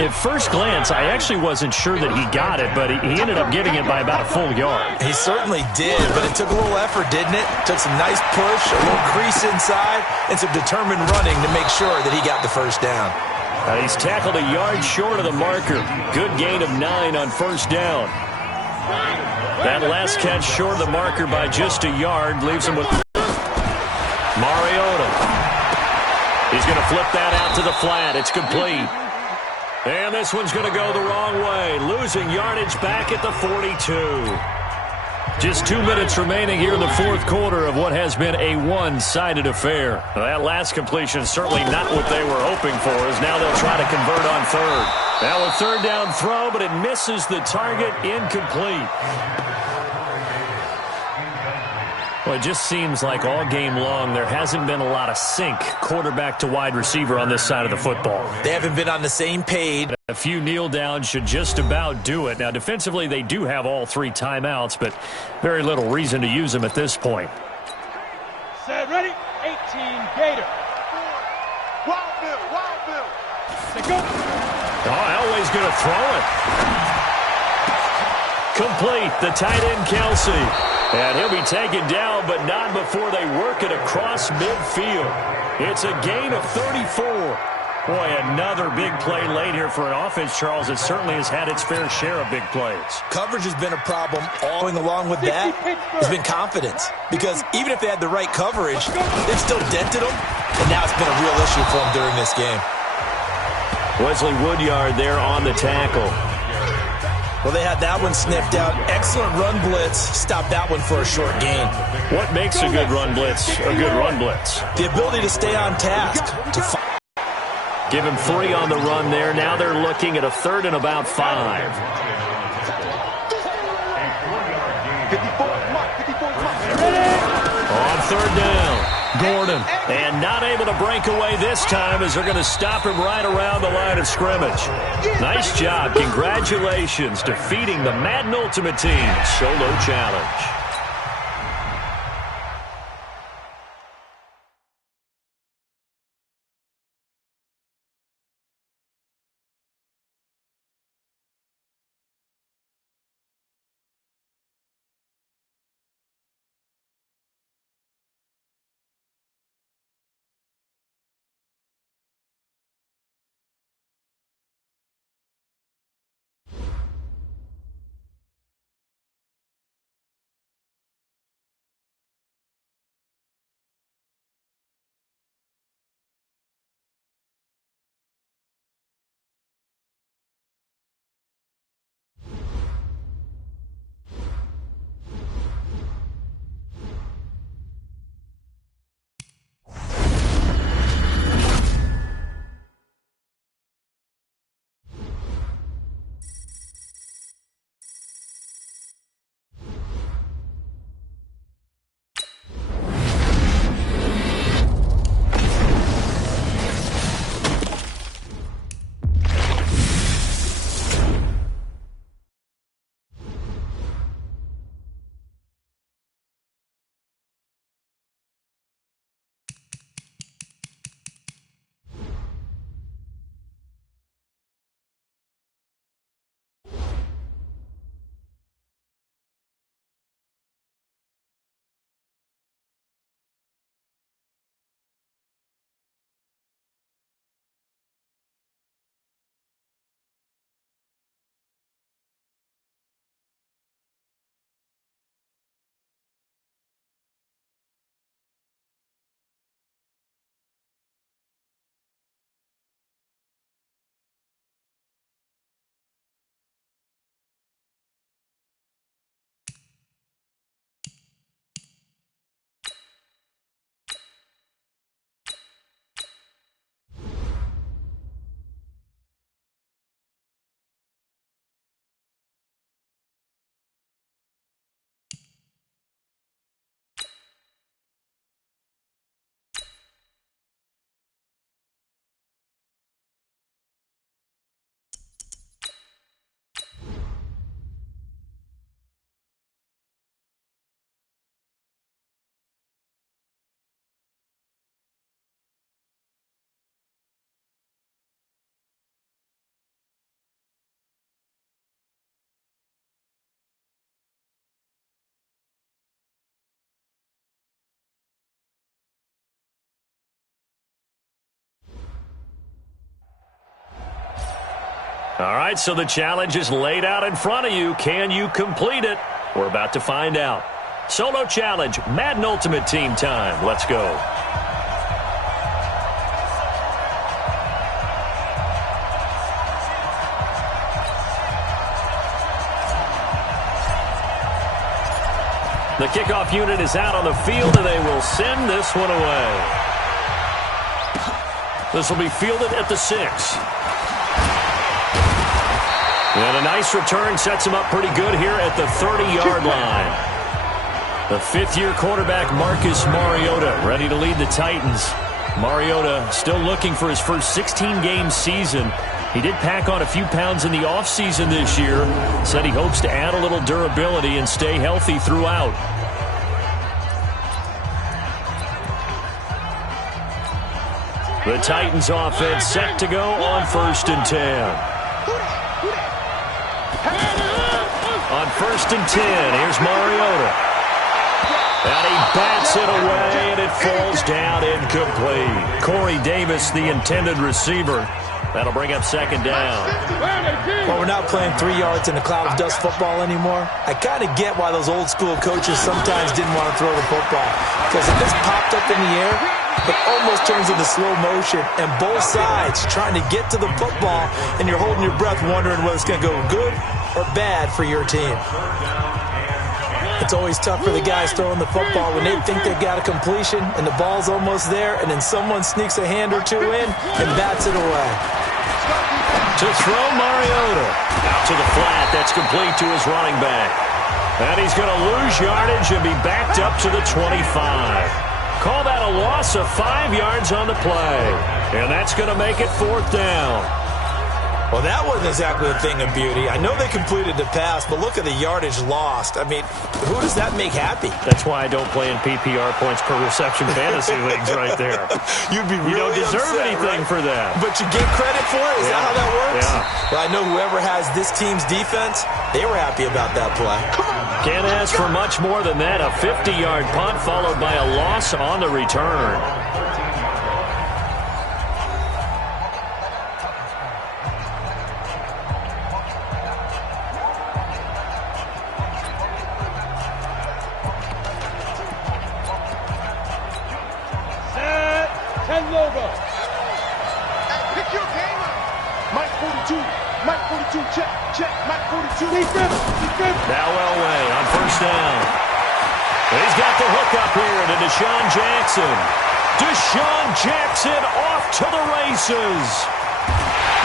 At first glance, I actually wasn't sure that he got it, but he ended up getting it by about a full yard. He certainly did, but it took a little effort, didn't it? Took some nice push, a little crease inside, and some determined running to make sure that he got the first down. He's tackled a yard short of the marker. Good gain of 9 on 1st down. That last catch short of the marker by just a yard leaves him with Mariota. He's going to flip that out to the flat. It's complete. And this one's going to go the wrong way. Losing yardage back at the 42. Just 2 minutes remaining here in the 4th quarter of what has been a one-sided affair. That last completion is certainly not what they were hoping for, as now they'll try to convert on 3rd. Now a 3rd down throw, but it misses the target, incomplete. Well, it just seems like all game long there hasn't been a lot of sync quarterback to wide receiver on this side of the football. They haven't been on the same page. A few kneel downs should just about do it. Now, defensively, they do have all 3 timeouts, but very little reason to use them at this point. Set, ready? Elway's going to throw it. Complete, the tight end Kelsey. And he'll be taken down, but not before they work it across midfield. It's a gain of 34. Boy, another big play late here for an offense, Charles, that certainly has had its fair share of big plays. Coverage has been a problem. All along with that has been confidence. Because even if they had the right coverage, they've still dented them. And now it's been a real issue for them during this game. Wesley Woodyard there on the tackle. Well, they had that one sniffed out. Excellent run blitz. Stopped that one for a short gain. What makes a good run blitz a good run blitz? The ability to stay on task. Give him 3 on the run there. Now they're looking at a 3rd and about 5. On 3rd down, Gordon. And not able to break away this time as they're going to stop him right around the line of scrimmage. Nice job. Congratulations. Defeating the Madden Ultimate Team solo challenge. All right, so the challenge is laid out in front of you. Can you complete it? We're about to find out. Solo challenge, Madden Ultimate Team time. Let's go. The kickoff unit is out on the field, and they will send this one away. This will be fielded at the 6. And a nice return sets him up pretty good here at the 30-yard line. The 5th-year quarterback, Marcus Mariota, ready to lead the Titans. Mariota still looking for his first 16-game season. He did pack on a few pounds in the offseason this year. Said he hopes to add a little durability and stay healthy throughout. The Titans offense set to go on 1st and 10. On 1st and 10, here's Mariota. And he bats it away, and it falls down incomplete. Corey Davis, the intended receiver. That'll bring up 2nd down. Well, we're not playing 3 yards in a cloud of dust football anymore. I kind of get why those old school coaches sometimes didn't want to throw the football. Because if it's popped up in the air, it almost turns into slow motion. And both sides trying to get to the football, and you're holding your breath wondering whether it's going to go good or bad for your team. It's always tough for the guys throwing the football when they think they've got a completion and the ball's almost there, and then someone sneaks a hand or two in and bats it away. To throw Mariota. Out to the flat. That's complete to his running back. And he's going to lose yardage and be backed up to the 25. Call that a loss of 5 yards on the play. And that's going to make it 4th down. Well, that wasn't exactly a thing of beauty. I know they completed the pass, but look at the yardage lost. I mean, who does that make happy? That's why I don't play in PPR points per reception fantasy leagues right there. You'd be really You don't deserve upset, anything right? for that. But you get credit for it? Is that how that works? Yeah. Well, I know whoever has this team's defense, they were happy about that play. Can't ask for much more than that. A 50-yard punt followed by a loss on the return. Pick your game up. Mike 42. Mike 42. Check. Check. Mike 42. Defense. Now Elway on 1st down. He's got the hook up here to Deshaun Jackson. Deshaun Jackson off to the races.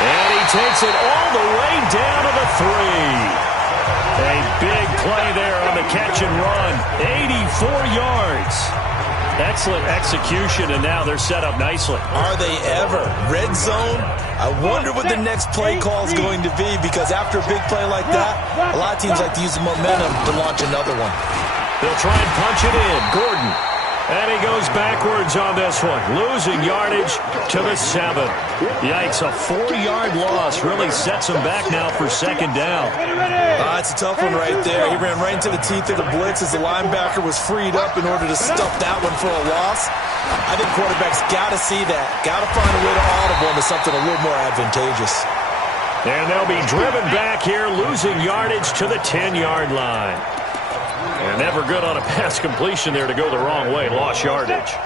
And he takes it all the way down to the 3. A big play there on the catch and run. 84 yards. Excellent execution, and now they're set up nicely. Are they ever? Red zone? I wonder what the next play call is going to be, because after a big play like that, a lot of teams like to use the momentum to launch another one. They'll try and punch it in. Gordon. And he goes backwards on this one. Losing yardage to the 7. Yikes, a 4-yard loss really sets him back now for 2nd down. It's a tough one right there. He ran right into the teeth of the blitz as the linebacker was freed up in order to stuff that one for a loss. I think quarterbacks got to see that. Got to find a way to audible into something a little more advantageous. And they'll be driven back here, losing yardage to the 10-yard line. And never good on a pass completion there to go the wrong way. Lost yardage.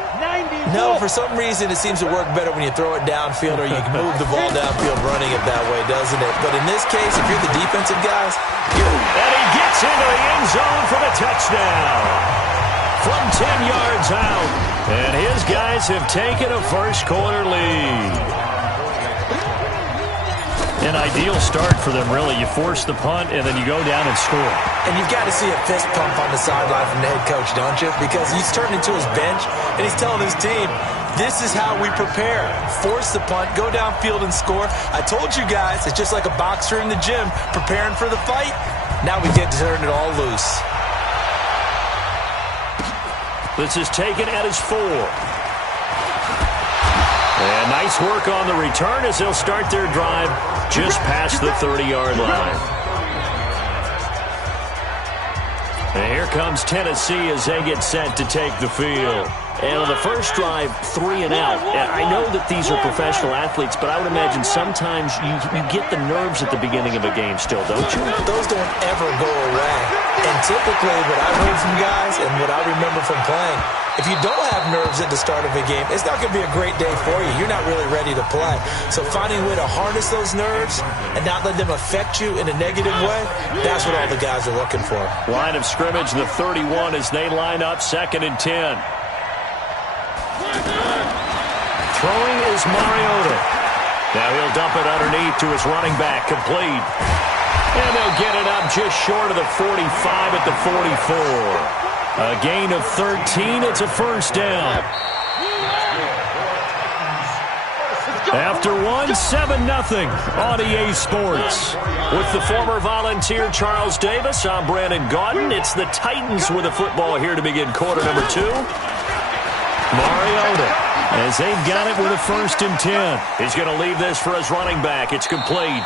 No, for some reason it seems to work better when you throw it downfield or you can move the ball downfield running it that way, doesn't it? But in this case, if you're the defensive guys, and he gets into the end zone for the touchdown. From 10 yards out. And his guys have taken a first-quarter lead. An ideal start for them, really. You force the punt, and then you go down and score. And you've got to see a fist pump on the sideline from the head coach, don't you? Because he's turned into his bench, and he's telling his team, this is how we prepare. Force the punt, go downfield and score. I told you guys, it's just like a boxer in the gym preparing for the fight. Now we get to turn it all loose. This is taken at his 4. And nice work on the return as they'll start their drive just past the 30-yard line. And here comes Tennessee as they get set to take the field. And on the first drive, 3 and out. And I know that these are professional athletes, but I would imagine sometimes you get the nerves at the beginning of a game still, don't you? Those don't ever go away. And typically what I've heard from guys and what I remember from playing, if you don't have nerves at the start of a game, it's not going to be a great day for you. You're not really ready to play. So finding a way to harness those nerves and not let them affect you in a negative way, that's what all the guys are looking for. Line of scrimmage, the 31 as they line up 2nd and 10. Throwing is Mariota. Now he'll dump it underneath to his running back, complete. And they'll get it up just short of the 45 at the 44. A gain of 13. It's a first down. After 7-0 on EA Sports. With the former Volunteer Charles Davis, I'm Brandon Gaudin. It's the Titans with the football here to begin quarter number 2. Mariota As they've got it with a 1st and 10. He's going to leave this for his running back. It's complete.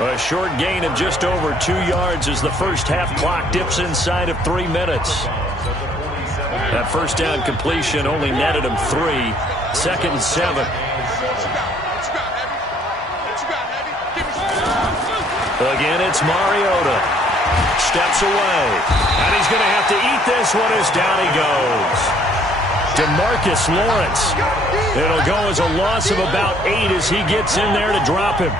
A short gain of just over 2 yards as the first half clock dips inside of 3 minutes. That first down completion only netted him 3. 2nd and 7. Again, it's Mariota. Steps away. And he's going to have to eat this one as down he goes. DeMarcus Lawrence. It'll go as a loss of about 8 as he gets in there to drop him.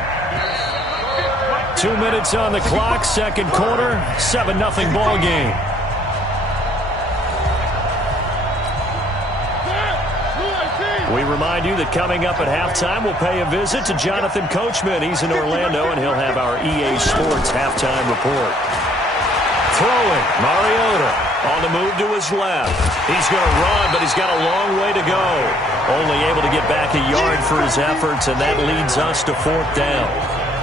2 minutes on the clock, 2nd quarter, 7-0 ball game. We remind you that coming up at halftime, we'll pay a visit to Jonathan Coachman. He's in Orlando, and he'll have our EA Sports halftime report. Throwing, Mariota on the move to his left. He's going to run, but he's got a long way to go. Only able to get back a yard for his efforts, and that leads us to 4th down.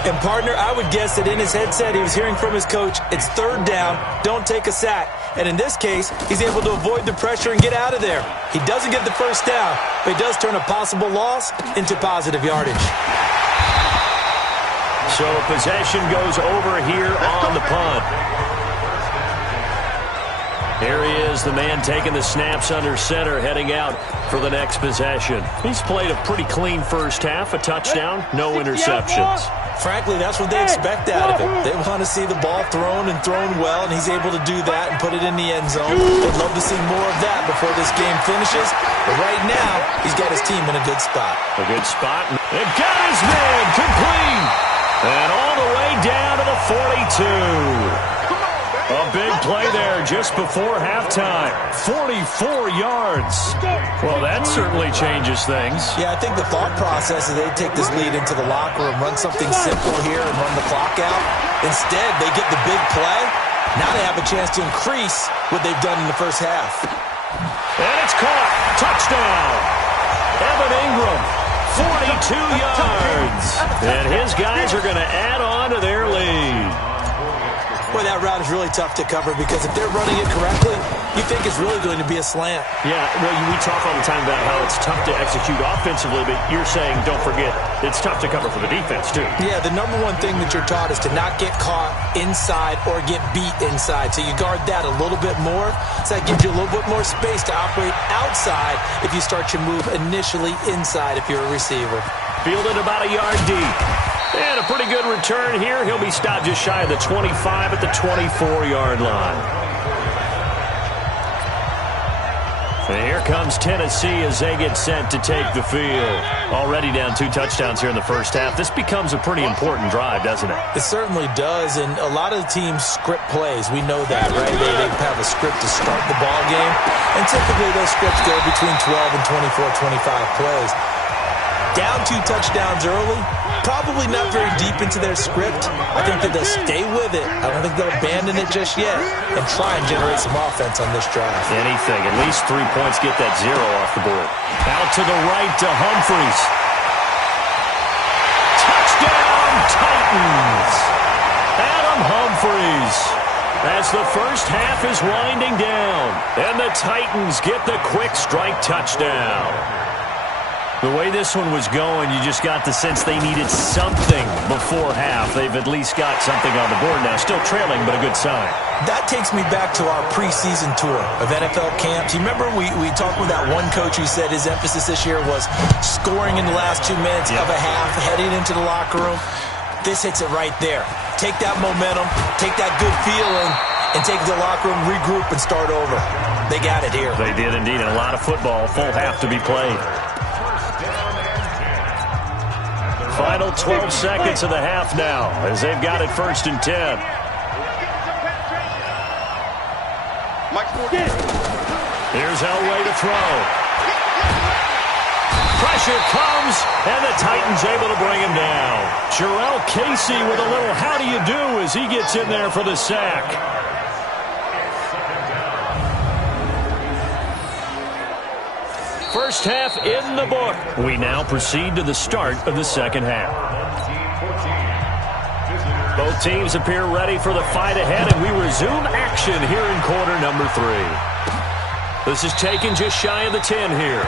And, partner, I would guess that in his headset he was hearing from his coach, it's 3rd down, don't take a sack. And in this case, he's able to avoid the pressure and get out of there. He doesn't get the 1st down, but he does turn a possible loss into positive yardage. So possession goes over here on the punt. Here he is, the man taking the snaps under center, heading out for the next possession. He's played a pretty clean first half, a touchdown, no interceptions. Frankly, that's what they expect out of him. They want to see the ball thrown and thrown well, and he's able to do that and put it in the end zone. They'd love to see more of that before this game finishes. But right now, he's got his team in a good spot. A good spot. And got his man complete. And all the way down to the 42. A big play there just before halftime. 44 yards. Well, that certainly changes things. Yeah, I think the thought process is they take this lead into the locker room, run something simple here and run the clock out. Instead, they get the big play. Now they have a chance to increase what they've done in the first half. And it's caught. Touchdown. Evan Ingram, 42 yards. And his guys are going to add on to their lead. Boy, that route is really tough to cover because if they're running it correctly, you think it's really going to be a slant. Yeah, well, we talk all the time about how it's tough to execute offensively, but you're saying, don't forget, it's tough to cover for the defense, too. Yeah, the number one thing that you're taught is to not get caught inside or get beat inside. So you guard that a little bit more. So that gives you a little bit more space to operate outside if you start your move initially inside if you're a receiver. Fielded about a yard deep. And a pretty good return here. He'll be stopped just shy of the 25 at the 24-yard line. And here comes Tennessee as they get sent to take the field. Already down 2 touchdowns here in the first half. This becomes a pretty important drive, doesn't it? It certainly does, and a lot of the teams script plays. We know that, right? They have a script to start the ball game, and typically those scripts go between 12 and 24, 25 plays. Down 2 touchdowns early, probably not very deep into their script. I think that they'll stay with it. I don't think they'll abandon it just yet and try and generate some offense on this drive. Anything. At least 3 points, get that 0 off the board. Out to the right to Humphries. Touchdown, Titans! Adam Humphries. As the first half is winding down, and the Titans get the quick strike touchdown. The way this one was going, you just got the sense they needed something before half. They've at least got something on the board now. Still trailing, but a good sign. That takes me back to our preseason tour of NFL camps. You remember we talked with that one coach who said his emphasis this year was scoring in the last 2 minutes of a half, heading into the locker room. This hits it right there. Take that momentum, take that good feeling, and take the locker room, regroup, and start over. They got it here. They did indeed, and a lot of football, full half to be played. Final 12 seconds of the half now as they've got it 1st and 10. Here's Elway to throw. Pressure comes, and the Titans able to bring him down. Jarrell Casey with a little how do you do as he gets in there for the sack. First half in the book. We now proceed to the start of the second half. Both teams appear ready for the fight ahead, and we resume action here in quarter number 3. This is taken just shy of the 10 here.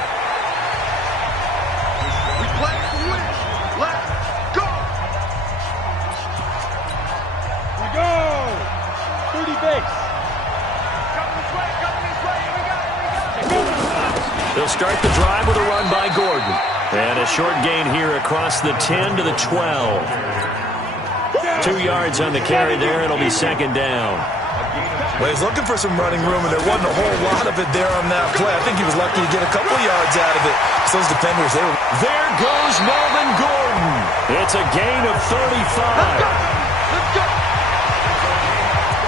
They'll start the drive with a run by Gordon. And a short gain here across the 10 to the 12. 2 yards on the carry there. It'll be second down. Well, he's looking for some running room, and there wasn't a whole lot of it there on that play. I think he was lucky to get a couple yards out of it. So those defenders, they were... There goes Melvin Gordon. It's a gain of 35.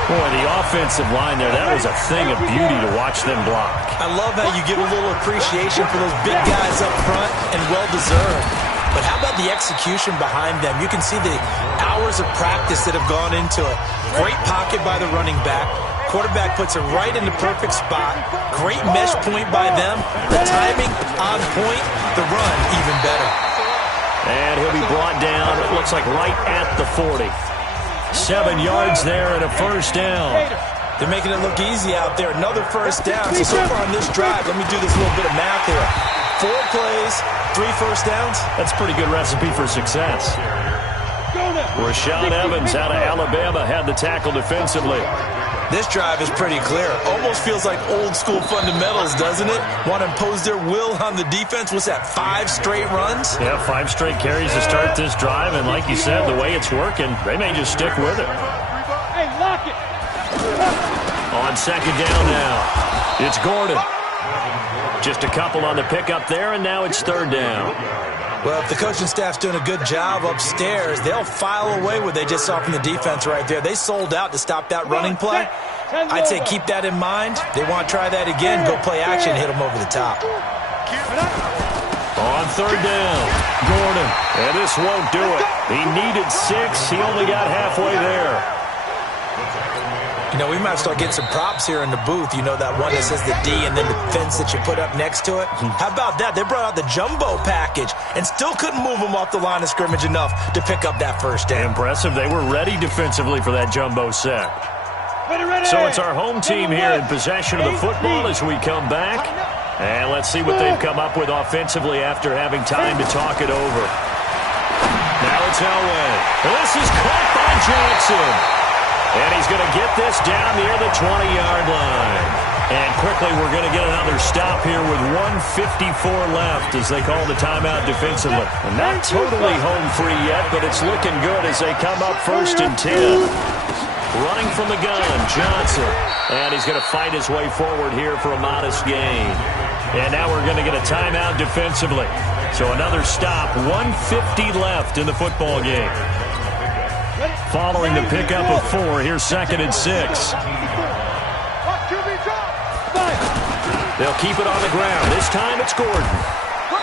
Boy, the offensive line there, that was a thing of beauty to watch them block. I love how you give a little appreciation for those big guys up front, and well-deserved. But how about the execution behind them? You can see the hours of practice that have gone into it. Great pocket by the running back. Quarterback puts it right in the perfect spot. Great mesh point by them. The timing on point. The run even better. And he'll be brought down, it looks like right at the 40. 7 yards there and a first down. They're making it look easy out there. Another first down. So far on this drive, let me do this little bit of math here. 4 plays, 3 first downs. That's a pretty good recipe for success. Rashaan Evans out of Alabama had the tackle defensively. This drive is pretty clear. Almost feels like old school fundamentals, doesn't it? Want to impose their will on the defense. What's that, 5 straight runs? Yeah, 5 straight carries to start this drive. And like you said, the way it's working, they may just stick with it. Hey, lock it. On second down now, it's Gordon. Just a couple on the pickup there, and now it's third down. Well, if the coaching staff's doing a good job upstairs, they'll file away what they just saw from the defense right there. They sold out to stop that running play. I'd say keep that in mind. They want to try that again, go play action, hit them over the top. On third down, Gordon. And this won't do it. He needed 6. He only got halfway there. You know, we might start getting some props here in the booth. You know, that one that says the D and then the fence that you put up next to it? How about that? They brought out the jumbo package and still couldn't move them off the line of scrimmage enough to pick up that first down. Impressive. They were ready defensively for that jumbo set. So it's our home team here in possession of the football as we come back. And let's see what they've come up with offensively after having time to talk it over. Now it's Elway. This is caught by Johnson. And he's going to get this down near the 20-yard line. And quickly, we're going to get another stop here with 1:54 left as they call the timeout defensively. And not totally home free yet, but it's looking good as they come up 1st and 10. Running from the gun, Johnson. And he's going to fight his way forward here for a modest gain. And now we're going to get a timeout defensively. So another stop, 1:50 left in the football game. Following the pickup of 4, here's 2nd and 6. They'll keep it on the ground. This time it's Gordon.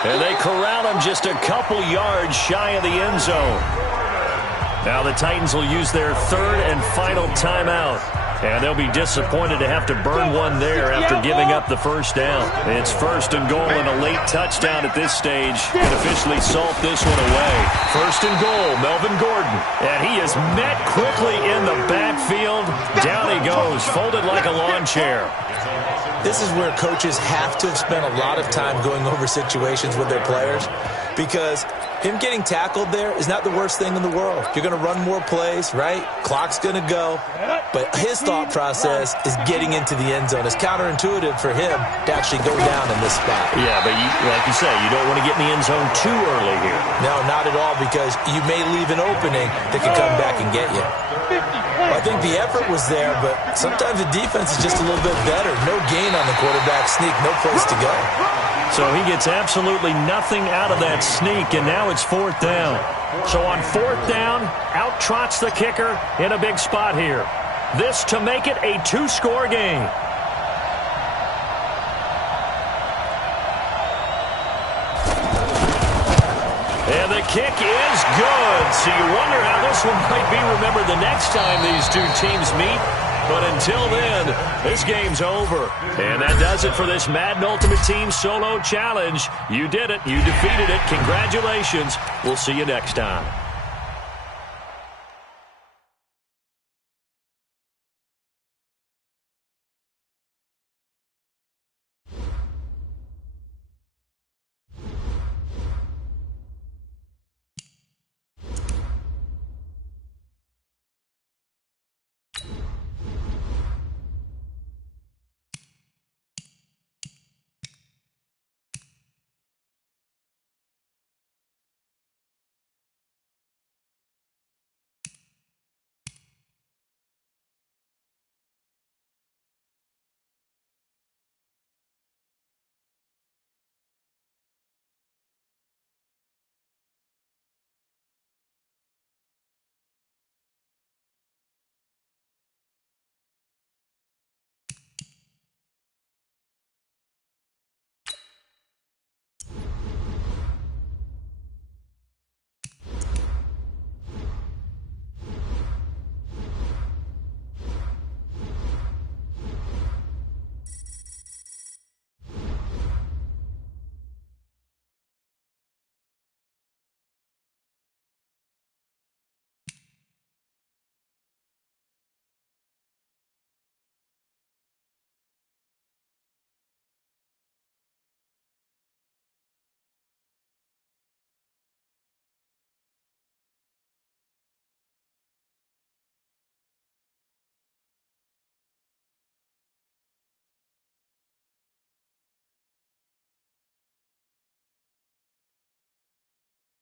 And they corral him just a couple yards shy of the end zone. Now the Titans will use their 3rd and final timeout. And they'll be disappointed to have to burn one there after giving up the first down. It's 1st and goal and a late touchdown at this stage can officially salt this one away. 1st and goal, Melvin Gordon. And he is met quickly in the backfield. Down he goes, folded like a lawn chair. This is where coaches have to have spent a lot of time going over situations with their players, because him getting tackled there is not the worst thing in the world. You're going to run more plays, right? Clock's going to go. But his thought process is getting into the end zone. It's counterintuitive for him to actually go down in this spot. Yeah, but like you say, you don't want to get in the end zone too early here. No, not at all, because you may leave an opening that can come back and get you. Well, I think the effort was there, but sometimes the defense is just a little bit better. No gain on the quarterback sneak, no place to go. So he gets absolutely nothing out of that sneak, and now it's 4th down. So on 4th down, out trots the kicker in a big spot here. This to make it a 2-score game. And the kick is good. So you wonder how this one might be remembered the next time these two teams meet. But until then, this game's over. And that does it for this Madden Ultimate Team Solo Challenge. You did it. You defeated it. Congratulations. We'll see you next time.